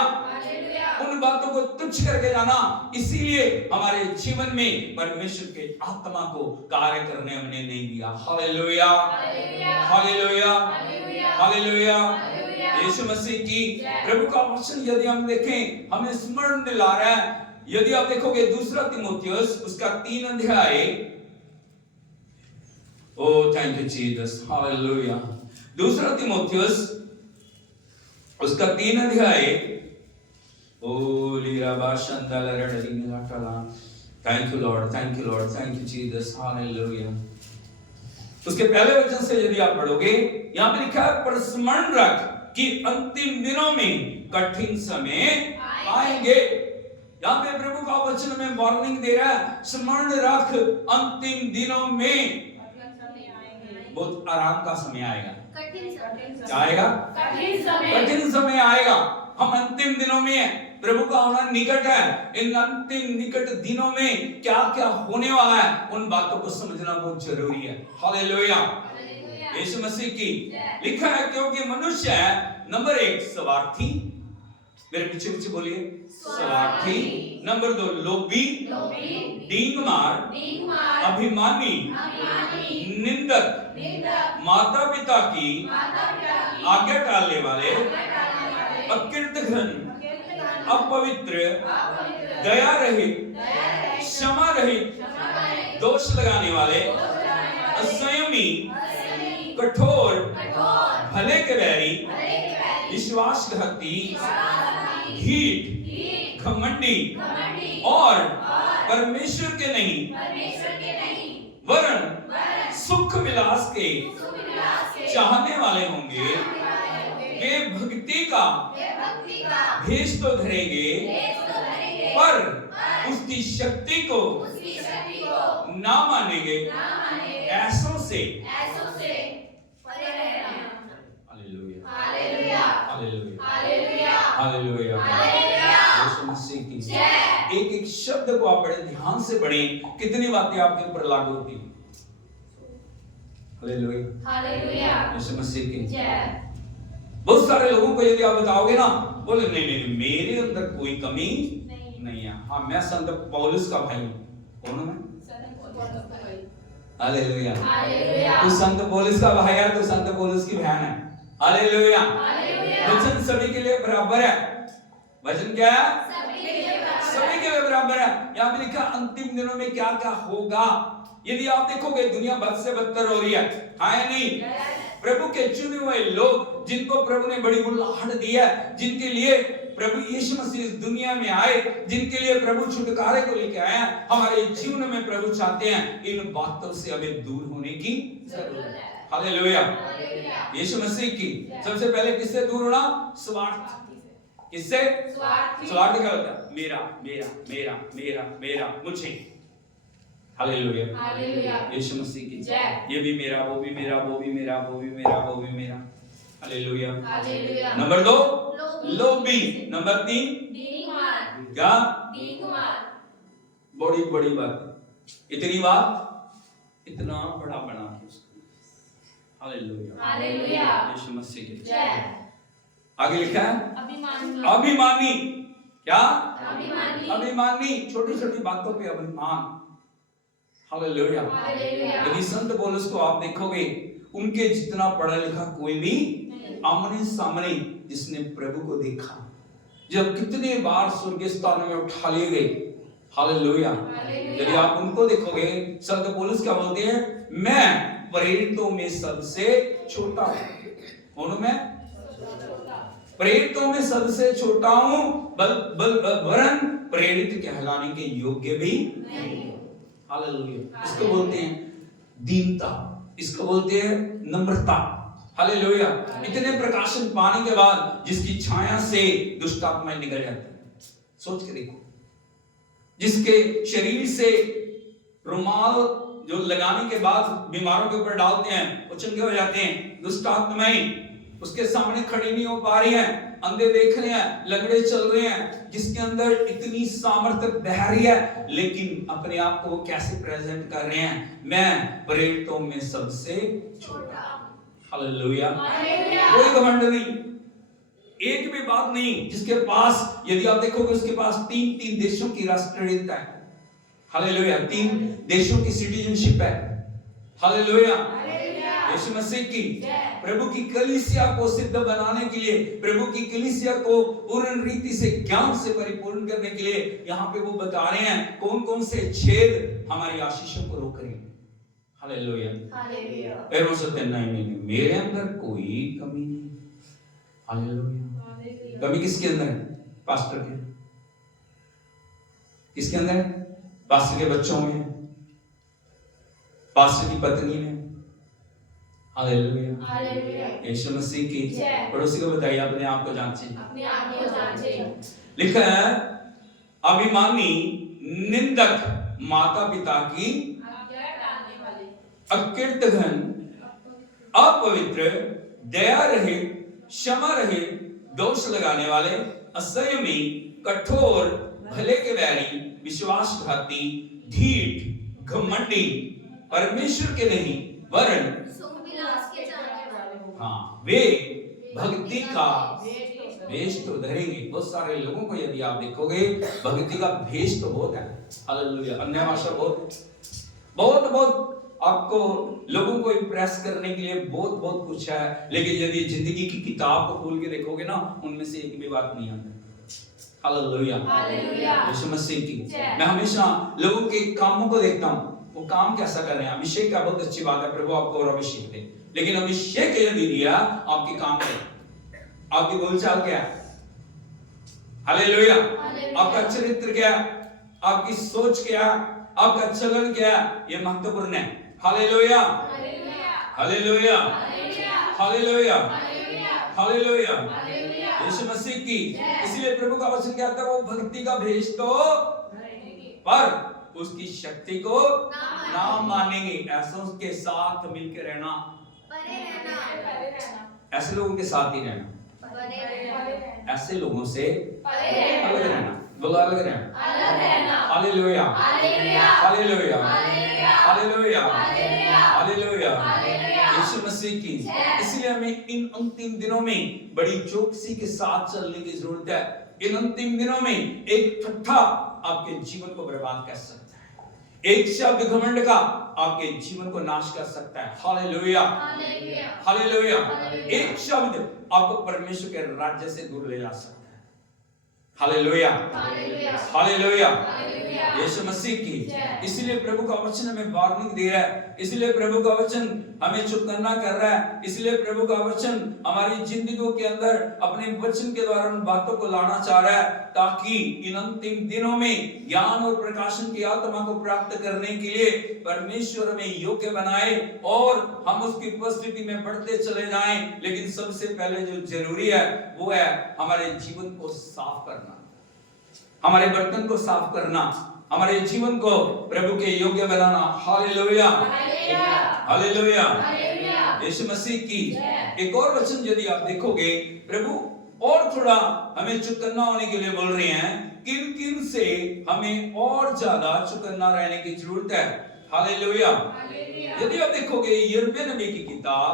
उन बातों को तुच्छ करके जाना, इसीलिए हमारे जीवन में परमेश्वर के आत्मा को कार्य करने हमने नहीं दिया। Hallelujah, hallelujah, hallelujah. यीशु मसीह की प्रभु का वचन यदि हम देखें हमें स्मरण दिला रहा है। यदि आप देखोगे दूसरा तीमुथियुस उसका 3 अध्याय, ओ थैंक यू जीसस, हालेलुया। दूसरा तीमुथियुस उसका 3 अध्याय, ओ लीराबा शंदल रडलीना टला, thank you lord, thank you lord, thank you Jesus, hallelujah. उसके पहले वचन से यदि आप पढ़ोगे, यहां पे लिखा है पर स्मरण रख कि अंतिम दिनों में कठिन समय आएंगे। यहां पे प्रभु का वचन में वार्निंग दे रहा है, स्मरण रख अंतिम दिनों में बहुत आराम का समय आएगा। क्या आएगा? कठिन समय आएगा। हम अंतिम दिनों में है, प्रभु का आना निकट है। इन अंतिम निकट दिनों में क्या क्या होने वाला है, उन बातों को समझना बहुत जरूरी है। हालेलुया, यीशु मसीह की लिखा है, क्योंकि मनुष्य है नंबर 1 स्वार्थी, मेरे पीछे पीछे बोलिए, स्वार्थी। नंबर 2 लोभी, डींगमार, अभिमानी, निंदक, माता पिता की आज्ञा टालने वाले, अकीर्तघन, अपवित्र, दया रहित, क्षमा रहित, दोष लगाने वाले, असंयमी, कठोर, भले के बैरी, विश्वासघाती, ढीठ, घमंडी और परमेश्वर के नहीं वरन सुख विलास के चाहने वाले होंगे। वे भक्ति का भेष तो धरेंगे, पर उसकी शक्ति को ना मानेंगे। ऐसों से हालेलुया, हालेलुया, हालेलुया, यीशु मसीह की एक एक शब्द को आप बड़े ध्यान से पढ़ें, कितनी बातें आपके ऊपर लागू होती हैं। हालेलुया, हालेलुया, यीशु मसीह की जय। बहुत सारे लोगों को यदि आप बताओगे ना, बोले नहीं नहीं मेरे अंदर कोई कमी नहीं है। हाँ, मैं संत पौलुस का भाई हूँ। कौन हूँ मैं? Hallelujah, hallelujah. तू संत पौलुस का भाई है, तू संत पौलुस की बहन है। हालेलुया, वचन सभी के लिए बराबर है। वचन क्या है? सभी के लिए बराबर है। यहाँ पे लिखा अंतिम दिनों में क्या क्या होगा। यदि आप देखोगे दुनिया बद से बदतर हो रही है, हाँ या नहीं? प्रभु के चुने हुए लोग जिनको प्रभु ने बड़ी बुलाहट दी है, जिनके लिए प्रभु यीशु मसीह इस दुनिया में आए, जिनके लिए प्रभु छुटकारे को लेकर आए हैं, हमारे जीवन में प्रभु चाहते हैं इन बातों से हमें दूर होने की जरूरत है। हालेलुया, यीशु मसीह की सबसे पहले किससे दूर होना? स्वार्थ। किससे? स्वार्थ क्या होता है? मेरा मेरा मेरा मेरा मेरा मुझे। हालेलुया, हालेलुया, यीशु मसीह की जय। ये भी मेरा, वो भी मेरा, वो भी मेरा, वो भी मेरा, वो भी मेरा। Hallelujah, hallelujah. नंबर 2 लोभी। नंबर 3 क्या? बड़ी बड़ी बात, इतनी बात इतना बड़ा बना। हालेलुया, हालेलुया, यीशु मसीह की जय। आगे लिखा है अभिमानी। क्या? अभिमानी, छोटी छोटी बातों पे अभिमान। हालेलुया, यदि संत पौलुस को आप देखोगे, उनके जितना पढ़ा लिखा कोई भी आमने सामने जिसने प्रभु को देखा, जब कितने बार स्वर्गीय स्थानों में उठा लिए गए। हालेलुया, यदि आप उनको देखोगे, संत पौलुस क्या बोलते हैं? मैं प्रेरितों में सबसे छोटा हूं। कौन मैं? प्रेरितों में सबसे छोटा हूं, वरन प्रेरित कहलाने के योग्य भी नहीं। हालेलुया, इसको बोलते हैं दीनता, इसको बोलते हैं नम्रता। हालेलुया, इतने प्रकाशन पाने के बाद जिसकी छाया से दुष्ट आत्माएं निकल जाती हैं। सोच के देखो, जिसके शरीर से रुमाल जो लगाने के बाद बीमारों के ऊपर डालते हैं, वो चंगे हो जाते हैं। दुष्ट आत्माएं उसके सामने खड़ी नहीं हो पा रही हैं, अंधे देख रहे हैं, लंगड़े चल रहे हैं, जिसके अंदर इतनी सामर्थ्य बह रही है, लेकिन अपने आप को वो कैसे प्रेजेंट कर रहे हैं? मैं प्रेरितों में सबसे छोटा। हालेलुया, कोई घमंड नहीं। एक भी बात नहीं जिसके पास, यदि आप देखोगे उसके पास 3 देशों की राष्ट्रीयता है। हालेलुया। 3 देशों की सिटीजनशिप है। हालेलुया। यीशु मसीह की प्रभु की कलीसिया को सिद्ध बनाने के लिए, प्रभु की कलीसिया को पूर्ण रीति से ज्ञान से परिपूर्ण करने के लिए यहाँ पे वो बता रहे हैं कौन कौन से छेद हमारी आशीषों को रोक रहे हैं। हालेलुया। फिर हो सकते नहीं, मेरे अंदर कोई कमी नहीं। हालेलुया। कमी किसके अंदर है? पास्टर के। किसके अंदर है? पास्टर के बच्चों में, पास्टर की पत्नी में। हालेलुया। यीशु मसीह की। पड़ोसी को बताइए अपने आप को जांचें। लिखा है अभिमानी निंदक माता पिता की अकीर्तघन अपवित्र दया रहित क्षमा रहित दोष लगाने वाले असंयमी कठोर भले के बैरी विश्वासघाती ढीठ घमंडी परमेश्वर के नहीं वरन वे भक्ति का भेष तो धरेंगे। बहुत सारे लोगों को यदि आप देखोगे भक्ति का भेष तो बहुत है। हालेलुया। अन्य भाषा बहुत आपको लोगों को इंप्रेस करने के लिए बहुत कुछ है, लेकिन यदि जिंदगी की किताब को खोल के देखोगे ना उनमें से एक भी बात नहीं आती। हालेलुया। यीशु मसीह की। मैं हमेशा लोगों के कामों को देखता हूँ, वो काम कैसा कर रहे हैं। अभिषेक का बहुत अच्छी बात है, प्रभु आपको और अभिषेक दे, लेकिन अभिषेक यदि दिया आपके काम में, आपकी बोलचाल क्या है? हालेलुया। आपका चरित्र क्या, आपकी सोच क्या, आपका चलन क्या, ये महत्वपूर्ण है। हालेलुया। हालेलुया। हालेलुया। हालेलुया। यीशु मसीह की। इसलिए प्रभु का वचन कहता है वो भक्ति का भेष तो पर उसकी शक्ति को ना मानेंगे। ऐसों के साथ मिलकर रहना, ऐसे लोगों के साथ ही रहना, ऐसे लोगों से अलग रहना। बोलो अलग रहना। हालेलुया। हालेलुया। हालेलुया। हालेलुया। यीशु मसीह की। इसलिए हमें इन अंतिम दिनों में बड़ी चौकसी के साथ चलने की जरूरत है। इन अंतिम दिनों में एक ठट्ठा आपके जीवन को बर्बाद कर सकता है, एक शब्द घमंड का आपके जीवन को नाश कर सकता है। हालेलुया। हालेलुया। एक शब्द आपको परमेश्वर के राज्य से दूर ले जा सकता है। हालेलुया। हालेलुया। यीशु मसीह की। इसलिए प्रभु का वचन हमें वार्निंग दे रहा है, इसलिए प्रभु का वचन हमें चुकन्ना कर रहा है, इसलिए प्रभु का वचन हमारी जिंदगियों के अंदर अपने वचन के द्वारा उन बातों को लाना चाह रहा है ताकि इन अंतिम दिनों में ज्ञान और प्रकाशन की आत्मा को प्राप्त करने के लिए परमेश्वर हमें योग्य बनाए और हम उसकी उपस्थिति में बढ़ते चले जाएं। लेकिन सबसे पहले जो जरूरी है वो है हमारे जीवन को साफ करना, हमारे बर्तन को साफ करना, हमारे जीवन को प्रभु के योग्य बनाना। हालेलुया। हालेलुया। यीशु मसीह की। एक और वचन यदि आप देखोगे प्रभु और थोड़ा हमें चुकन्ना होने के लिए बोल रहे हैं, किन किन से हमें और ज्यादा चुकन्ना रहने की जरूरत है। हालेलुया। यदि आप देखोगे यिर्मयाह नबी की किताब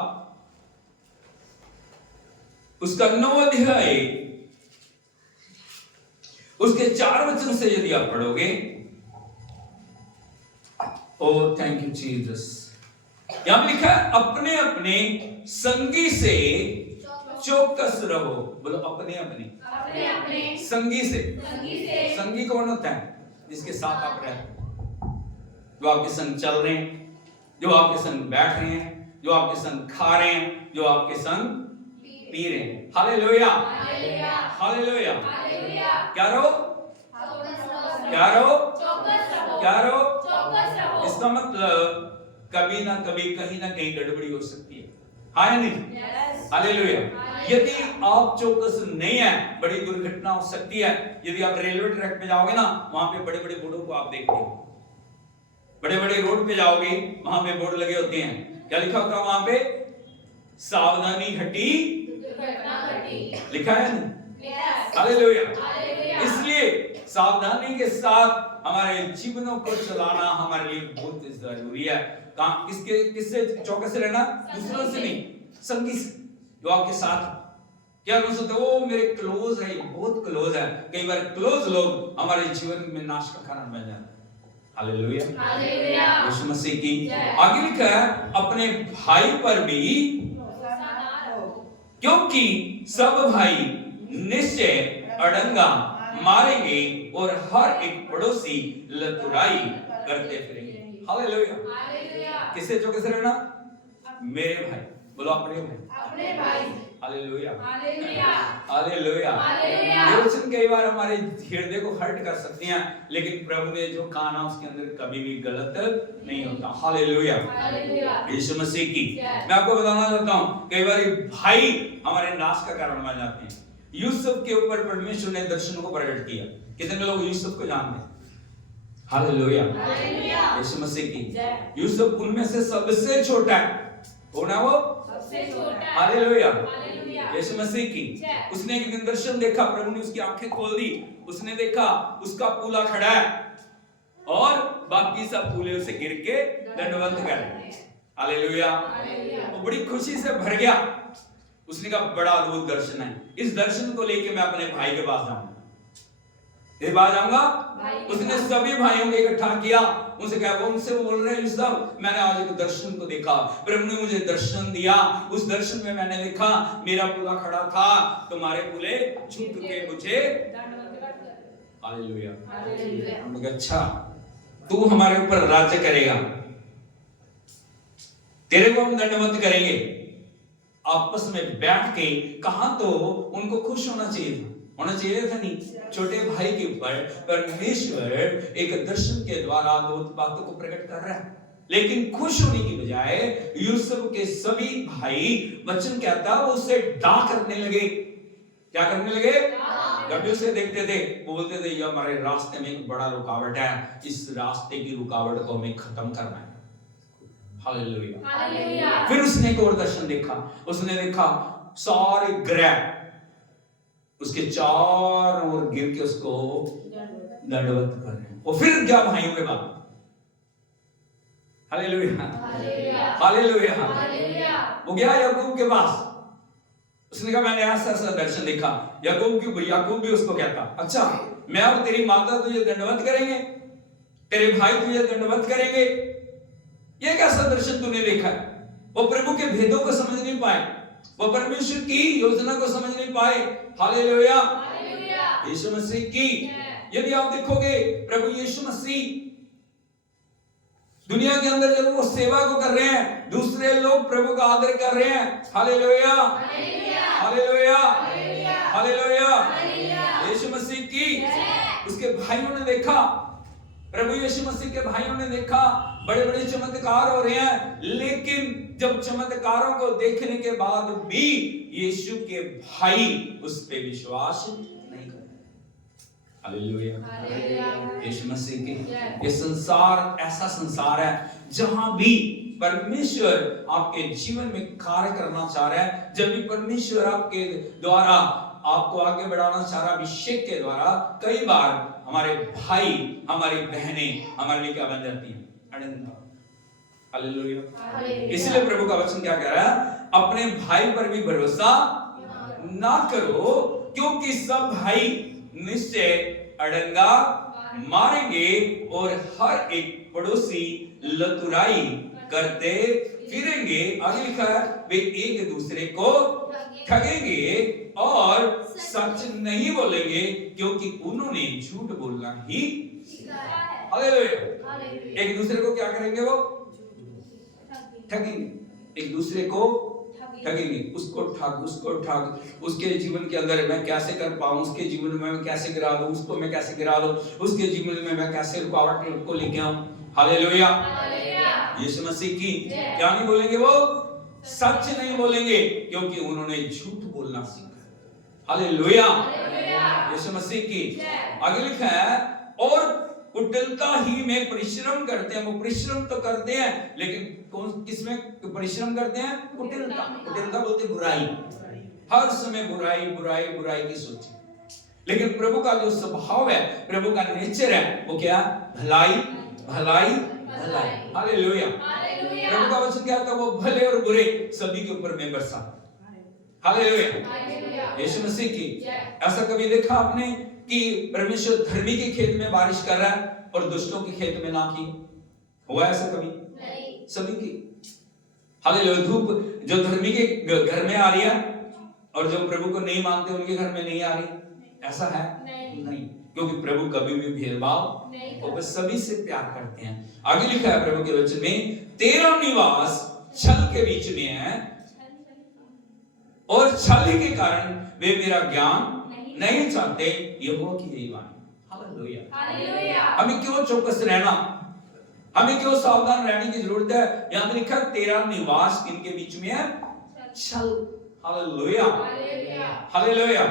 उसका 9 अध्याय उसके 4 वचन से यदि आप पढ़ोगे, ओ थैंक यू जीसस, यहां लिखा है अपने अपने संगी से चौकस रहो। बोलो अपने अपने संगी से। संगी कौन होता है? जिसके साथ आप रहे, जो आपके संग चल रहे हैं, जो आपके संग बैठ रहे हैं, जो आपके संग खा रहे हैं, जो आपके संग पी रहे हैं। हालेलुया। हालेलुया। क्या रहो? क्या रहो? क्या रहो? इसका मतलब कभी ना कभी कहीं ना कहीं गड़बड़ी हो सकती है। हाँ या नहीं? हालेलुया। यदि आप चौकस नहीं है बड़ी दुर्घटना हो सकती है। यदि आप रेलवे ट्रैक पे जाओगे ना, वहां पे बड़े बड़े बोर्डों को आप देखते हो, बड़े बड़े रोड पे जाओगे वहां पे बोर्ड लगे होते हैं, क्या लिखा होता है वहां पे? सावधानी हटी लिखा है ना? हालेलुया। इसलिए सावधानी के साथ हमारे जीवनों को चलाना हमारे लिए बहुत जरूरी है। किससे चौकस रहना? दूसरों से नहीं, संगी से, जो आपके साथ क्या हम सोचते हैं वो मेरे क्लोज है, बहुत क्लोज है। कई बार क्लोज लोग हमारे जीवन में नाश का कारण बन जाते हैं। Hallelujah, hallelujah. यीशु मसीह की। आगे लिखा है अपने भाई पर भी, क्योंकि सब भाई निश्चय अड़ंगा मारेंगे और हर एक पड़ोसी लतुराई करते फिरेंगे। हालेलुया। हालेलुया। किससे जो किससे रहना? मेरे भाई, बोलो अपने भाई। अपने भाई। Hallelujah, hallelujah. हालेलुया। हालेलुया। ये वचन कई बार हमारे हृदय को हर्ट कर सकते हैं, लेकिन प्रभु ने जो कहा ना उसके अंदर कभी भी गलत नहीं होता। Hallelujah, hallelujah. यीशु मसीह की। मैं आपको बताना चाहता हूं, कई बार भाई हमारे नाश का कारण बन जाते हैं। यूसुफ के ऊपर परमेश्वर ने दर्शनों को प्रकट किया। कितने लोग यूसुफ को जानते हैं? Hallelujah, hallelujah. यीशु मसीह की। यूसुफ उनमें से सबसे छोटा है, कौन है वो? सबसे छोटा है। Hallelujah, hallelujah. यीशु मसीह की। उसने एक दिन दर्शन देखा, प्रभु ने उसकी आंखें खोल दी। उसने देखा उसका पूला खड़ा है और बाकी सब पूले उसे गिर के दंडवत कर रहे हैं। हालेलुया, वो बड़ी खुशी से भर गया। उसने कहा बड़ा अद्भुत दर्शन है, इस दर्शन को लेके मैं अपने भाई के पास जाऊंगा। इस बार जाऊंगा। उसने सभी भाइयों को इकट्ठा किया, उनसे कहा, वो उनसे बोल रहे हैं यूसुफ, मैंने आज एक दर्शन को देखा, प्रभु ने मुझे दर्शन दिया। उस दर्शन में मैंने देखा मेरा पूला खड़ा था, तुम्हारे पूले झुक के मुझे। Hallelujah, hallelujah. हमने कहा अच्छा तू हमारे ऊपर राज्य करेगा, तेरे को हम दंडवत करेंगे। आपस में बैठ के कहा तो उनको खुश होना चाहिए था, होना चाहिए था नहीं? छोटे भाई के ऊपर परमेश्वर एक दर्शन के द्वारा दो बातों को प्रकट कर रहा है, लेकिन खुश होने की बजाय यूसुफ के सभी भाई, वचन कहता वो उससे डांट करने लगे। क्या करने लगे? जब उसे देखते थे वो बोलते थे ये हमारे रास्ते में एक बड़ा रुकावट है, इस रास्ते की रुकावट को हमें खत्म करना है। Hallelujah, hallelujah. फिर उसने एक और दर्शन देखा। उसने देखा सारे ग्रह उसके चारों ओर गिर के उसको दंडवत कर रहे हैं। और फिर क्या भाइयों के बाद? Hallelujah, hallelujah, hallelujah. वो गया याकूब के पास। उसने कहा मैंने ऐसा ऐसा दर्शन देखा। याकूब भी उसको कहता, अच्छा मैं अब तेरी माता तुझे दंडवत करेंगे, तेरे भाई तुझे दंडवत करेंगे, ये कैसा दर्शन तूने देखा है? वो प्रभु के भेदों को समझ नहीं पाए, वो परमेश्वर की योजना को समझ नहीं पाए। हालेलुया, यीशु मसीह की। यदि आप देखोगे प्रभु यीशु मसीह दुनिया के अंदर जब वो सेवा को कर रहे हैं, दूसरे लोग प्रभु का आदर कर रहे हैं। हालेलुया, हालेलुया, हालेलुया, यीशु मसीह की। उसके भाइयों ने देखा, प्रभु यीशु मसीह के भाइयों ने देखा बड़े बड़े चमत्कार हो रहे हैं, लेकिन जब चमत्कारों को देखने के बाद भी यीशु के भाई उस पे विश्वास नहीं करते। हालेलुया, यीशु मसीह की। ये संसार ऐसा संसार है जहां भी परमेश्वर आपके जीवन में कार्य करना चाह रहा है, जब भी परमेश्वर आपके द्वारा आपको आगे बढ़ाना चाह रहा, अभिषेक के द्वारा, कई बार हमारे भाई हमारी बहनें हमारे लिए क्या बन जाती हैं? हालेलुया। इसलिए प्रभु का वचन क्या कह रहा है? अपने भाई पर भी भरोसा ना करो, क्योंकि सब भाई निश्चय अड़ंगा मारेंगे और हर एक पड़ोसी लतुराई करते फिरेंगे। आगे लिखा है वे एक दूसरे को ठगेंगे और सच नहीं बोलेंगे, क्योंकि उन्होंने झूठ बोलना ही हालेलुया। एक दूसरे को क्या करेंगे? वो ठगेंगे, एक दूसरे को ठगेंगे। उसको ठग, उसके जीवन के अंदर मैं कैसे कर पाऊं, उसके जीवन में मैं कैसे गिरा दूं, उसको मैं कैसे गिरा दूं, उसके जीवन में मैं कैसे रुकावट को लेके आऊं। हालेलुया, यीशु मसीह की। क्या नहीं बोलेंगे? वो सच नहीं बोलेंगे, क्योंकि उन्होंने झूठ बोलना सीखा। हालेलुया, यीशु मसीह की। आगे लिखा है और कुटिलता ही में परिश्रम करते हैं। वो परिश्रम तो करते हैं, लेकिन कौन किसमें परिश्रम करते हैं? कुटिलता। कुटिलता बोलते बुराई, हर समय बुराई बुराई बुराई की सोचे। लेकिन प्रभु का जो स्वभाव है, प्रभु का नेचर है, वो क्या? भलाई भलाई भलाई। हालेलुया, प्रभु का वचन क्या था? वो भले और बुरे सभी के ऊपर में बरसा। हालेलुया, यीशु मसीह की। ऐसा कभी देखा आपने कि परमेश्वर धर्मी के खेत में बारिश कर रहा है और दुष्टों के खेत में ना की? हुआ ऐसा कभी? नहीं। सभी की। हालेलुया। धूप जो धर्मी के घर में आ रही है और जो प्रभु को नहीं मानते उनके घर में नहीं आ रही, ऐसा है? नहीं, क्योंकि प्रभु कभी भी भेदभाव नहीं, वो सभी से प्यार करते हैं। आगे लिखा है प्रभु के वचन में, तेरा निवास छल के बीच में है और छल के कारण वे मेरा ज्ञान नहीं चाहते। यहोवा की यही वाणी। हालेलुया। हमें क्यों चौकस रहना, हमें क्यों सावधान रहने की जरूरत है? यहां पे लिखा तेरा निवास किनके बीच में है? छल। हालेलुया, हालेलुया,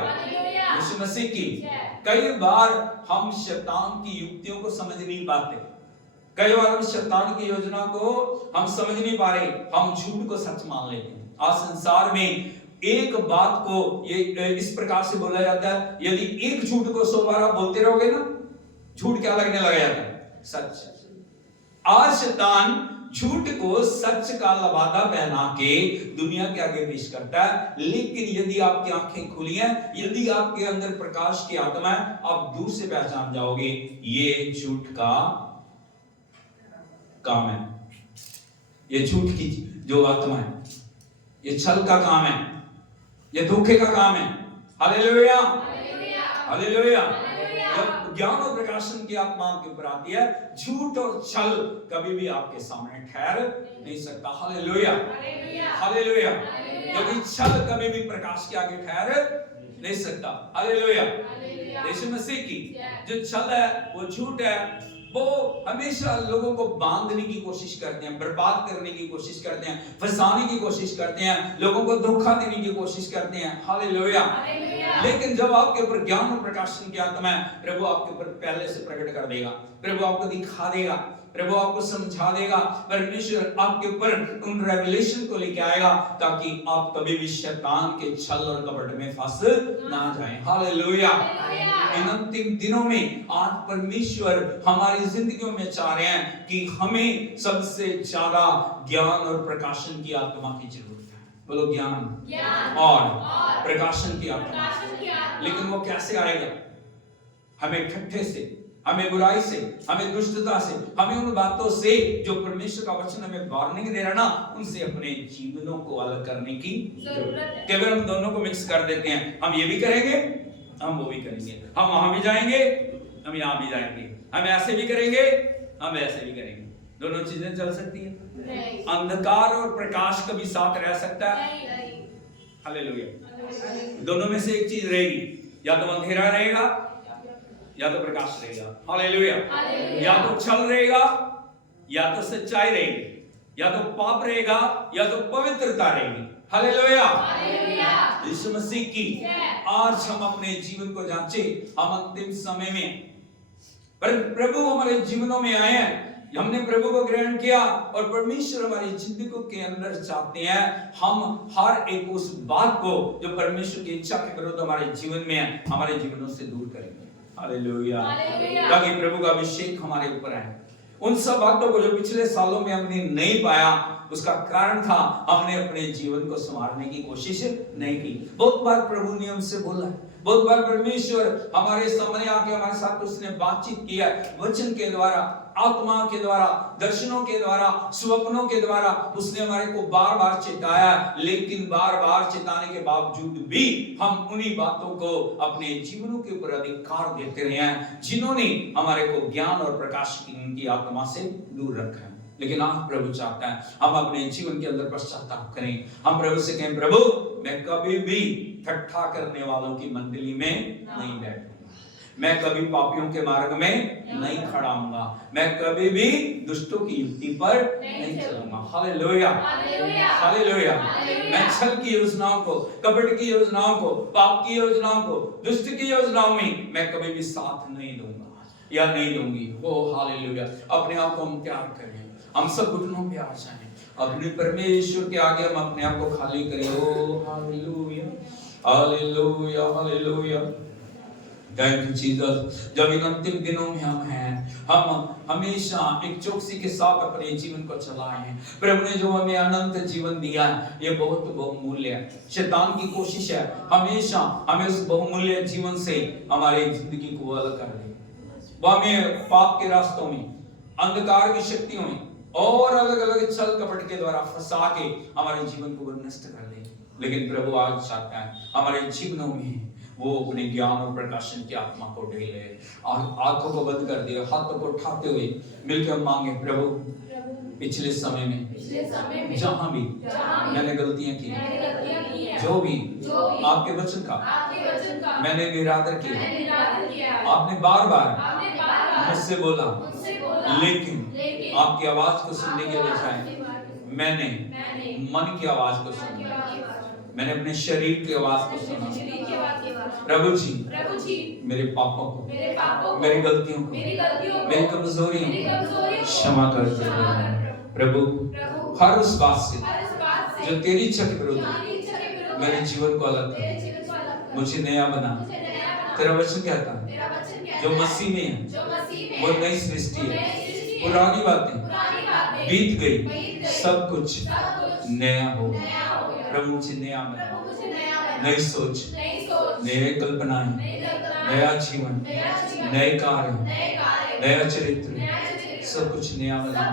यीशु मसीह की। कई बार हम शैतान की युक्तियों को समझ नहीं पाते, कई बार हम शैतान की योजना को हम समझ नहीं पा रहे, हम झूठ को सच मान लेते हैं। आज संसार में एक बात को ये इस प्रकार से बोला जाता है, यदि एक झूठ को 100 बार आप बोलते रहोगे ना, झूठ क्या लगने लगा जाता है? सच। आज शैतान झूठ को सच का लबादा पहना के दुनिया के आगे पेश करता है, लेकिन यदि आपकी आंखें खुली हैं, यदि आपके अंदर प्रकाश की आत्मा है, आप दूर से पहचान जाओगे ये झूठ का काम है, ये झूठ की जो आत्मा है, ये छल का काम है, ये धोखे का काम है। Hallelujah, hallelujah. जब ज्ञान और प्रकाशन की आत्मा आपके ऊपर आती है, झूठ और छल कभी भी आपके सामने ठहर नहीं सकता। Hallelujah, hallelujah. क्योंकि छल कभी भी प्रकाश के आगे ठहर नहीं सकता। हालेलुया, यीशु मसीह की। जो छल है वो झूठ है, वो हमेशा लोगों को बांधने की कोशिश करते हैं, बर्बाद करने की कोशिश करते हैं, फंसाने की कोशिश करते हैं, लोगों को धोखा देने की कोशिश करते हैं। हालेलुया। लेकिन जब आपके ऊपर ज्ञान और प्रकाशन की आत्मा है, प्रभु आपके ऊपर पहले से प्रकट कर देगा, प्रभु आपको दिखा देगा, प्रभु आपको समझा देगा, परमेश्वर आपके ऊपर उन रेवलेशन को लेके आएगा ताकि आप कभी भी शैतान के छल और कपट में फंस ना जाएं। हालेलुया। इन अंतिम दिनों में आज परमेश्वर हमारी जिंदगियों में चाह रहे हैं कि हमें सबसे ज्यादा ज्ञान और प्रकाशन की आत्मा की जरूरत है। बोलो ज्ञान और प्रकाशन की आत्मा। लेकिन वो कैसे आएगा? हमें ठट्ठे से, हमें बुराई से, हमें दुष्टता से, हमें उन बातों से जो परमेश्वर का वचन हमें वार्निंग दे रहा ना, उनसे अपने जीवनों को अलग करने की जरूरत है। केवल हम दोनों को मिक्स कर देते हैं, हम ये भी करेंगे, हम वो भी करेंगे, हम वहां भी जाएंगे, हम यहाँ भी जाएंगे, हम ऐसे भी करेंगे, हम ऐसे भी करेंगे। दोनों चीजें चल सकती है? अंधकार और प्रकाश कभी साथ रह सकता है? हालेलुया। दोनों में से एक चीज रहेगी, या तो अंधेरा रहेगा या तो प्रकाश रहेगा। हालेलुया। या तो छल रहेगा या तो सच्चाई रहेगी, या तो पाप रहेगा या तो पवित्रता रहेगी। हालेलुया। यीशु मसीह की। आज हम अपने जीवन को जांचे, हम अंतिम समय में प्रभु हमारे जीवनों में आए हैं, हमने प्रभु को ग्रहण किया और परमेश्वर हमारी जिंदगी के अंदर चाहते हैं हम हर एक उस बात को जो परमेश्वर की इच्छा के विरुद्ध हमारे जीवन में है, हमारे जीवनों से दूर करेंगे। हालेलुया। ताकि प्रभु का अभिषेक हमारे ऊपर है। उन सब बातों को जो पिछले सालों में हमने नहीं पाया, उसका कारण था हमने अपने जीवन को संवारने की कोशिश नहीं की। बहुत बार प्रभु ने हमसे बोला है, बहुत बार परमेश्वर हमारे सामने आके हमारे साथ उसने बातचीत किया, वचन के द्वारा, आत्मा के द्वारा, दर्शनों के द्वारा, स्वप्नों के द्वारा उसने हमारे को बार बार चेताया। लेकिन बार बार चेताने के बावजूद भी हम उन्हीं बातों को अपने जीवनों के ऊपर अधिकार देते रहे हैं जिन्होंने हमारे को ज्ञान और प्रकाश की आत्मा से दूर रखा है। लेकिन आज प्रभु चाहता है हम अपने जीवन के अंदर पश्चाताप करें, हम प्रभु से कहें, प्रभु मैं कभी भी ठट्ठा करने वालों की मंडली में नहीं बैठूंगा, मैं कभी पापियों के मार्ग में नहीं खड़ा हूंगा, मैं कभी भी दुष्टों की युक्ति पर नहीं चलूंगा। Hallelujah, hallelujah. मैं छल की योजनाओं को, कपट की योजनाओं को, पाप की योजनाओं को, दुष्ट की योजनाओं में मैं कभी भी साथ नहीं दूंगा या नहीं दूंगी। ओ हालेलुया। अपने आप को हम तैयार करें, हम सब घुटनों पे आ जाएं, अपने परमेश्वर के आगे हम अपने आप को खाली करें। Oh hallelujah, hallelujah, hallelujah. Thank you Jesus. जब इन अंतिम दिनों में हम हैं, हम हमेशा एक चौकसी के साथ अपने जीवन को चलाए हैं। प्रभु ने जो हमें अनंत जीवन दिया है, ये बहुत बहुमूल्य है। शैतान की कोशिश है हमेशा हमें उस बहुमूल्य जीवन से हमारी जिंदगी को अलग कर दे। वो हमें पाप के रास्तों में, अंधकार की शक्तियों में और अलग अलग छल कपट के द्वारा फंसा के हमारे जीवन को नष्ट कर दे। लेकिन प्रभु आज चाहता है हमारे जीवनों में वो अपने ज्ञान और प्रकाशन की आत्मा को ढेले और आंखों को बंद कर दिए, हाथों को उठाते हुए मिलकर हम मांगे, प्रभु पिछले समय में जहां भी मैंने गलतियां की, जो भी आपके वचन का मैंने निरादर किया, आपने बार बार मुझसे बोला, लेकिन आपकी आवाज को सुनने के बजाय मैंने मन की आवाज को सुना, मैंने अपने शरीर की आवाज को सुना। प्रभु जी मेरे पापों को, मेरी गलतियों को, मेरी कमजोरियों को क्षमा कर दो प्रभु। हर उस बात से जो तेरी इच्छा के विरुद्ध है, मेरे जीवन को अलग कर, मुझे नया बना। तेरा वचन कहता है जो मसीह में है वो नई सृष्टि है, पुरानी बातें बीत गई, सब कुछ नया हो। प्रभु मुझे नया बना, नई सोच, नई कल्पनाएं, नया जीवन, नए कार्य, नया चरित्र, सब कुछ नया बना।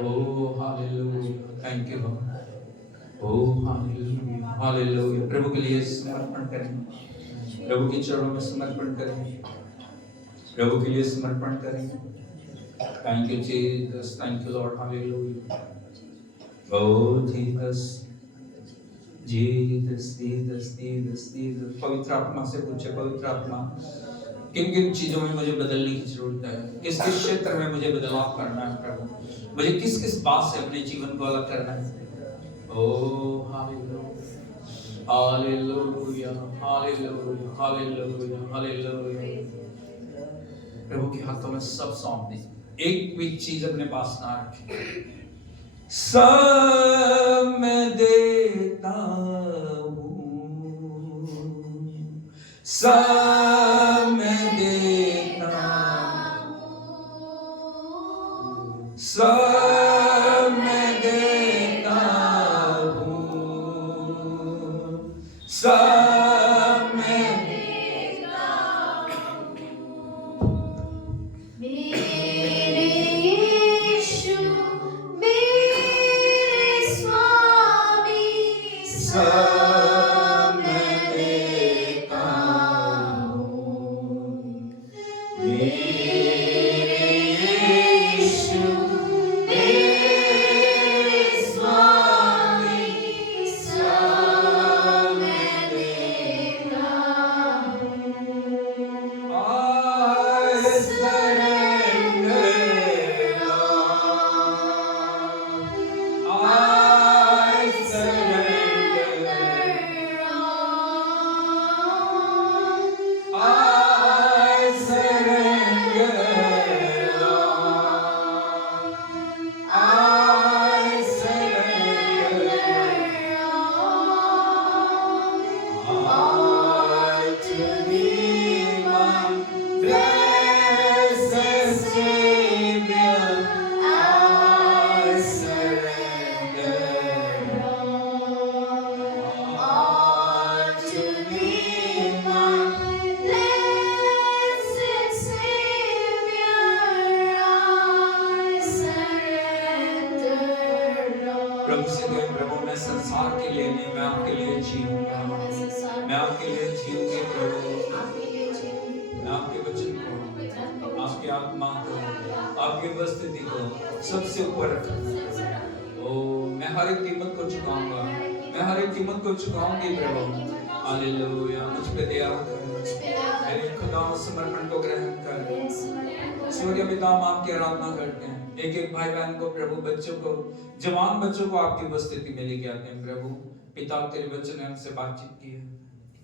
Oh hallelujah, thank you lord. Oh hallelujah, hallelujah. प्रभु के लिए समर्पण करें, प्रभु के चरणों में समर्पण करें, प्रभु के लिए समर्पण करें। Thank you Jesus, thank you lord, hallelujah. Oh Jesus, Jesus, Jesus, Jesus, Jesus. पवित्र आत्मा से पूछे, पवित्र आत्मा किन किन चीजों में मुझे बदलने की जरूरत है, किस किस क्षेत्र में मुझे बदलाव करना है प्रभु, मुझे किस किस बात से अपने जीवन को अलग करना है। Oh hallelujah, hallelujah, hallelujah, hallelujah, hallelujah. प्रभु के हाथों में सब सौंप दें, एक भी चीज अपने पास ना रखें। सब मैं देता हूँ, सब मैं देता हूँ, सब मैं देता हूँ, सब मैं देता हूँ। मेरे यीशु मेरे स्वामी, सब मैं देता हूँ, मेरे यीशु मेरे स्वामी, सब मैं देता हूँ। I surrender all, I surrender all, I surrender all, I surrender all to thee, my blessed Savior. I surrender all to thee, my blessed Savior. I surrender all. प्रभु से कहें, प्रभु मैं संसार के लिए नहीं, मैं आपके लिए जीऊंगा, मैं आपके लिए जीऊंगी प्रभु। मैं आपके वचन को, आपकी आत्मा को, आपकी उपस्थिति को सबसे ऊपर रखूंगा। ओ मैं हर एक कीमत को चुकाऊंगा, मैं हर एक कीमत को चुकाऊंगी प्रभु। हालेलुया, मुझ पे दया कर, मेरे खुदा समर्पण को ग्रहण कर। सूर्य पिता हम आपकी आराधना करते हैं। एक एक भाई बहन को प्रभु, बच्चों को, जवान बच्चों को आपकी उपस्थिति में लेके आते हैं प्रभु। पिता तेरे बच्चों ने हमसे बातचीत की है,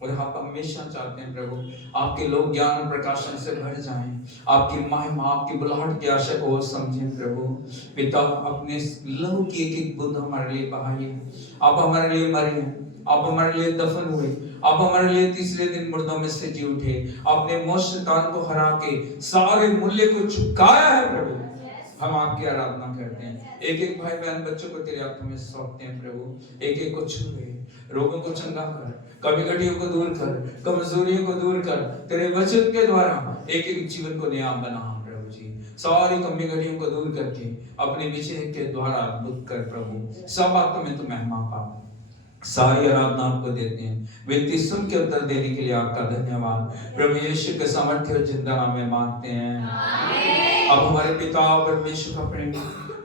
और आप हमेशा चाहते हैं प्रभु आपके लोग ज्ञान और प्रकाशन से भर जाएं, आपकी महिमा आपकी बुलाहट की आशा को समझें प्रभु। पिता अपने लहू की एक एक बूंद हमारे लिए बहाइए। आप हमारे लिए मरे हैं, आप हमारे लिए दफन हुए, आप हमारे लिए तीसरे दिन मुर्दों में से जी उठे, आपने मौत शैतान को हरा के सारे मूल्य को चुकाया है प्रभु। हम आपकी आराधना करते हैं। एक एक भाई बहन बच्चों को तेरे हाथों में सौंपते हैं प्रभु। एक एक को छू ले, रोगों को चंगा कर, कमी कटियों को दूर कर, कमजोरियों को दूर कर, तेरे वचन के द्वारा एक एक जीवन को नया बना प्रभु जी। सारी कमी कटियों को दूर करके अपने विजय के द्वारा अद्भुत कर प्रभु। सब बातों में तू महिमा पा। सारी आराधना आपको देते हैं। विनती सुन के उत्तर देने के लिए आपका धन्यवाद। प्रभु यीशु के सामर्थ्य और जिंदा नाम में मांगते हैं। अब हमारे पिता परमेश्वर का प्रेम,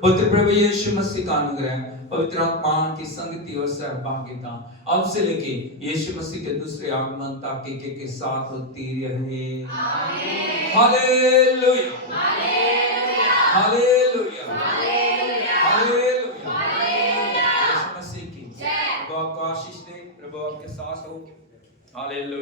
पुत्र प्रभु यीशु मसीह का अनुग्रह, पवित्र आत्मा की संगति और सहभागिता अब से लेके यीशु मसीह के दूसरे आगमन तक के साथ होती रहे। Hallelujah, hallelujah, hallelujah. यीशु मसीह की जय। प्रभु आपको आशीष दे, प्रभु आपके साथ हो। हालेलुया।